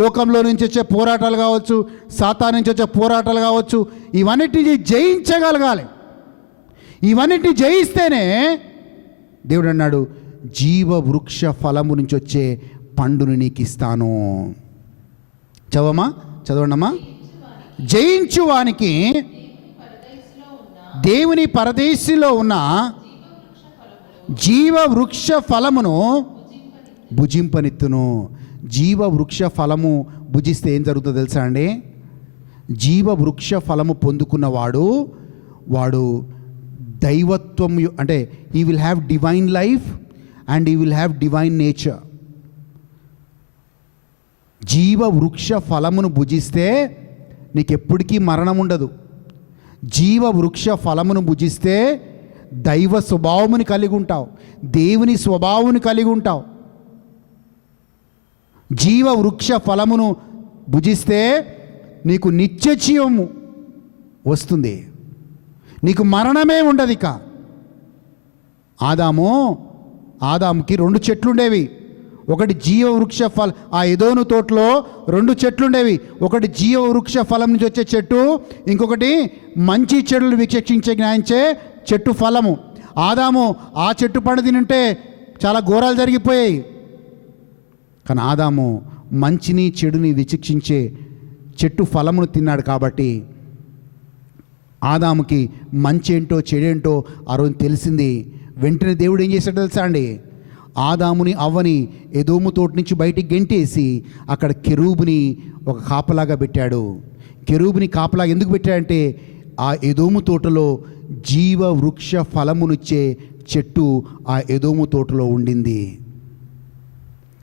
లోకంలో నుంచి వచ్చే పోరాటాలు కావచ్చు, సాతాను నుంచి వచ్చే పోరాటాలు కావచ్చు, ఇవన్నిటిని జయించగలగాలి. ఇవన్నిటిని జయిస్తేనే దేవుడు అన్నాడు, జీవ వృక్ష ఫలము నుంచి వచ్చే పండుని నీకు ఇస్తాను. చదవండమ్మా. జయించు వానికి దేవుని పరదేశిలో ఉన్న జీవ వృక్ష ఫలమును భుజింపనిత్తును. జీవ వృక్ష ఫలము భుజిస్తే ఏం జరుగుతుందో తెలుసా అండి? జీవ వృక్ష ఫలము పొందుకున్నవాడు దైవత్వం, అంటే he will have divine life and he will have divine nature. జీవ వృక్ష ఫలమును భుజిస్తే నీకెప్పటికీ మరణం ఉండదు. జీవ వృక్ష ఫలమును భుజిస్తే దైవ స్వభావముని కలిగి ఉంటావు, దేవుని స్వభావముని కలిగి ఉంటావు. జీవ వృక్ష ఫలమును భుజిస్తే నీకు నిత్య జీవము వస్తుంది, నీకు మరణమే ఉండదు. ఇక ఆదాముకి 2 చెట్లుండేవి. ఒకటి జీవ వృక్ష ఆ ఎదోను తోటలో 2 చెట్లుండేవి. ఒకటి జీవ వృక్ష ఫలం నుంచి వచ్చే చెట్టు, ఇంకొకటి మంచి చెడులు విచక్షించే జ్ఞానించే చెట్టు ఫలము. ఆదాము ఆ చెట్టు పండు తినుంటే చాలా ఘోరాలు జరిగిపోయాయి. కానీ ఆదాము మంచిని చెడుని విచక్షించే చెట్టు ఫలమును తిన్నాడు. కాబట్టి ఆదాముకి మంచి ఏంటో చెడేంటో ఆ రోజు తెలిసింది. వెంటనే దేవుడు ఏం చేశాడో తెలుసా అండి? ఆదాముని అవ్వని ఎదోము తోట నుంచి బయటికి గెంటేసి అక్కడ కెరూబుని ఒక కాపలాగా పెట్టాడు. కెరూబుని కాపలా ఎందుకు పెట్టాడంటే ఆ ఎదోము తోటలో జీవ వృక్ష ఫలమునిచ్చే చెట్టు ఆ ఎదోము తోటలో ఉండింది.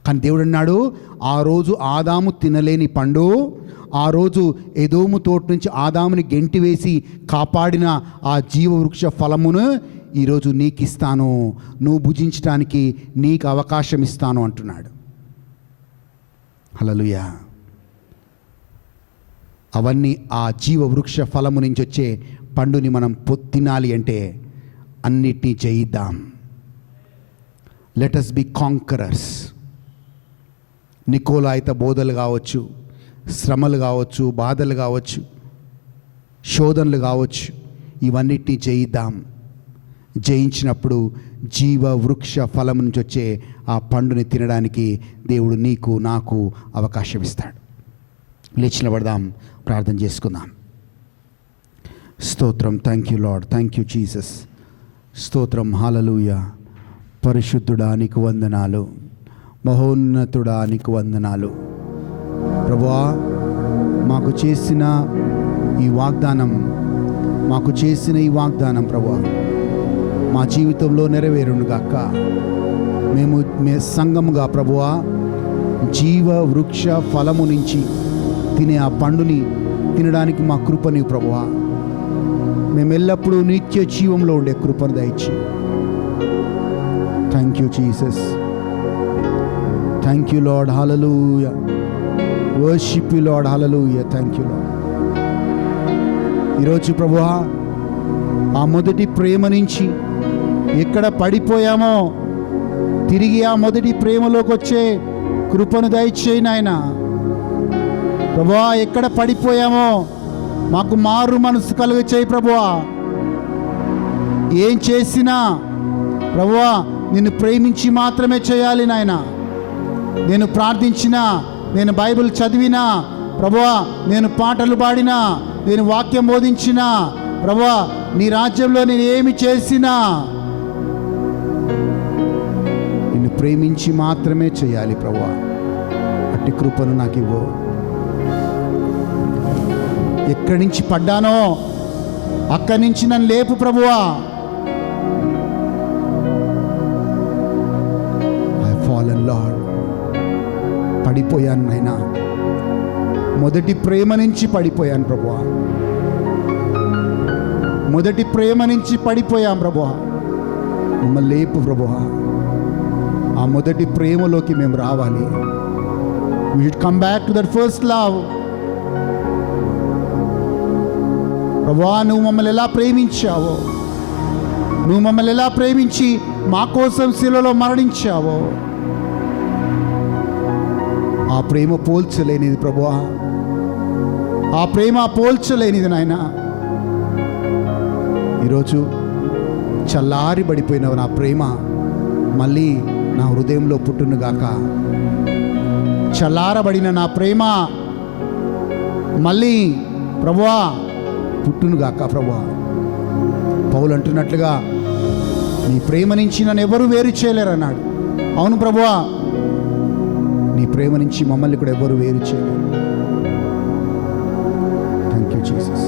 కానీ దేవుడు అన్నాడు, ఆ రోజు ఆదాము తినలేని పండు, ఆ రోజు ఎదోము తోట నుంచి ఆదాముని గెంటివేసి కాపాడిన ఆ జీవవృక్ష ఫలమును ఈరోజు నీకు ఇస్తాను, నువ్వు భుజించడానికి నీకు అవకాశం ఇస్తాను అంటున్నాడు. హల్లెలూయా. అవన్నీ ఆ జీవవృక్ష ఫలము నుంచి వచ్చే పండుని మనం తినాలి అంటే అన్నిటినీ జయిద్దాం. Let us be conquerors. నికోలాయిత బోధలు కావచ్చు, శ్రమలు కావచ్చు, బాధలు కావచ్చు, శోధనలు కావచ్చు, ఇవన్నిటినీ జయిద్దాం. జయించినప్పుడు జీవ వృక్ష ఫలం నుంచి వచ్చే ఆ పండుని తినడానికి దేవుడు నీకు నాకు అవకాశం ఇస్తాడు. లేచి నిలబడదాం, ప్రార్థన చేసుకుందాం. స్తోత్రం. Thank you lord, thank you Jesus. స్తోత్రం. హల్లెలూయా. పరిశుద్ధుడా నీకు వందనాలు, మహోన్నతుడా నీకు వందనాలు. ప్రభువా, మాకు చేసిన ఈ వాగ్దానం ప్రభువా మా జీవితంలో నెరవేరునుగాక. మేము సంఘముగా ప్రభువా జీవ వృక్ష ఫలము నుంచి తినే ఆ పండుని తినడానికి మా కృపని ప్రభువా, మేము ఎల్లప్పుడూ నిత్య జీవంలో ఉండే కృపను దయచి. Thank you Jesus. Thank you Lord. Hallelujah. Worship you Lord. Hallelujah. Thank you Lord. ఈరోజు ప్రభువా ఆ మొదటి ప్రేమ నుంచి ఎక్కడ పడిపోయామో తిరిగి ఆ మొదటి ప్రేమలోకి వచ్చే కృపను దయచేయి నాయనా. ప్రభువా, ఎక్కడ పడిపోయామో మాకు మారు మనసు కలుగచేయి ప్రభువా. ఏం చేసినా ప్రభువా నిన్ను ప్రేమించి మాత్రమే చేయాలి నాయనా. నేను ప్రార్థించినా, నేను బైబిల్ చదివినా ప్రభువా, నేను పాటలు పాడినా, నేను వాక్యం బోధించినా ప్రభువా, నీ రాజ్యంలో నేను ఏమి చేసినా నిన్ను ప్రేమించి మాత్రమే చేయాలి ప్రభువా. అట్టి కృపను నాకు ఇవ్వు. ఎక్కడి నుంచి పడ్డానో అక్కడి నుంచి నన్ను లేపు ప్రభువా. I fallen lord. పడిపోయాను నాయనా, మొదటి ప్రేమ నుంచి పడిపోయాను ప్రభువా. మొదటి ప్రేమ నుంచి పడిపోయాం ప్రభువా. మమ్మల్ని లేపు ప్రభువా. ఆ మొదటి ప్రేమలోకి మేము రావాలి. We should come back to that first love. ప్రభువా, నువ్వు మమ్మల్ని ఎలా ప్రేమించావో, నువ్వు మమ్మల్ని ఎలా ప్రేమించి మా కోసం శిలువలో మరణించావో, ఆ ప్రేమ పోల్చలేనిది ప్రభువా. ఆ ప్రేమ పోల్చలేనిది నాయనా. ఈరోజు చల్లారి పడిపోయిన నా ప్రేమ మళ్ళీ నా హృదయంలో పుట్టునుగాక. చల్లారబడిన నా ప్రేమ మళ్ళీ ప్రభువా పుట్టునుగాక ప్రభువా. పౌలు అంటున్నట్లుగా నీ ప్రేమ నుంచి నన్ను ఎవరు వేరు చేయలేరు అన్నాడు. అవును ప్రభువా, నీ ప్రేమ నుంచి మమ్మల్ని కూడా ఎవరు వేరు చేయలేరు. Thank you Jesus.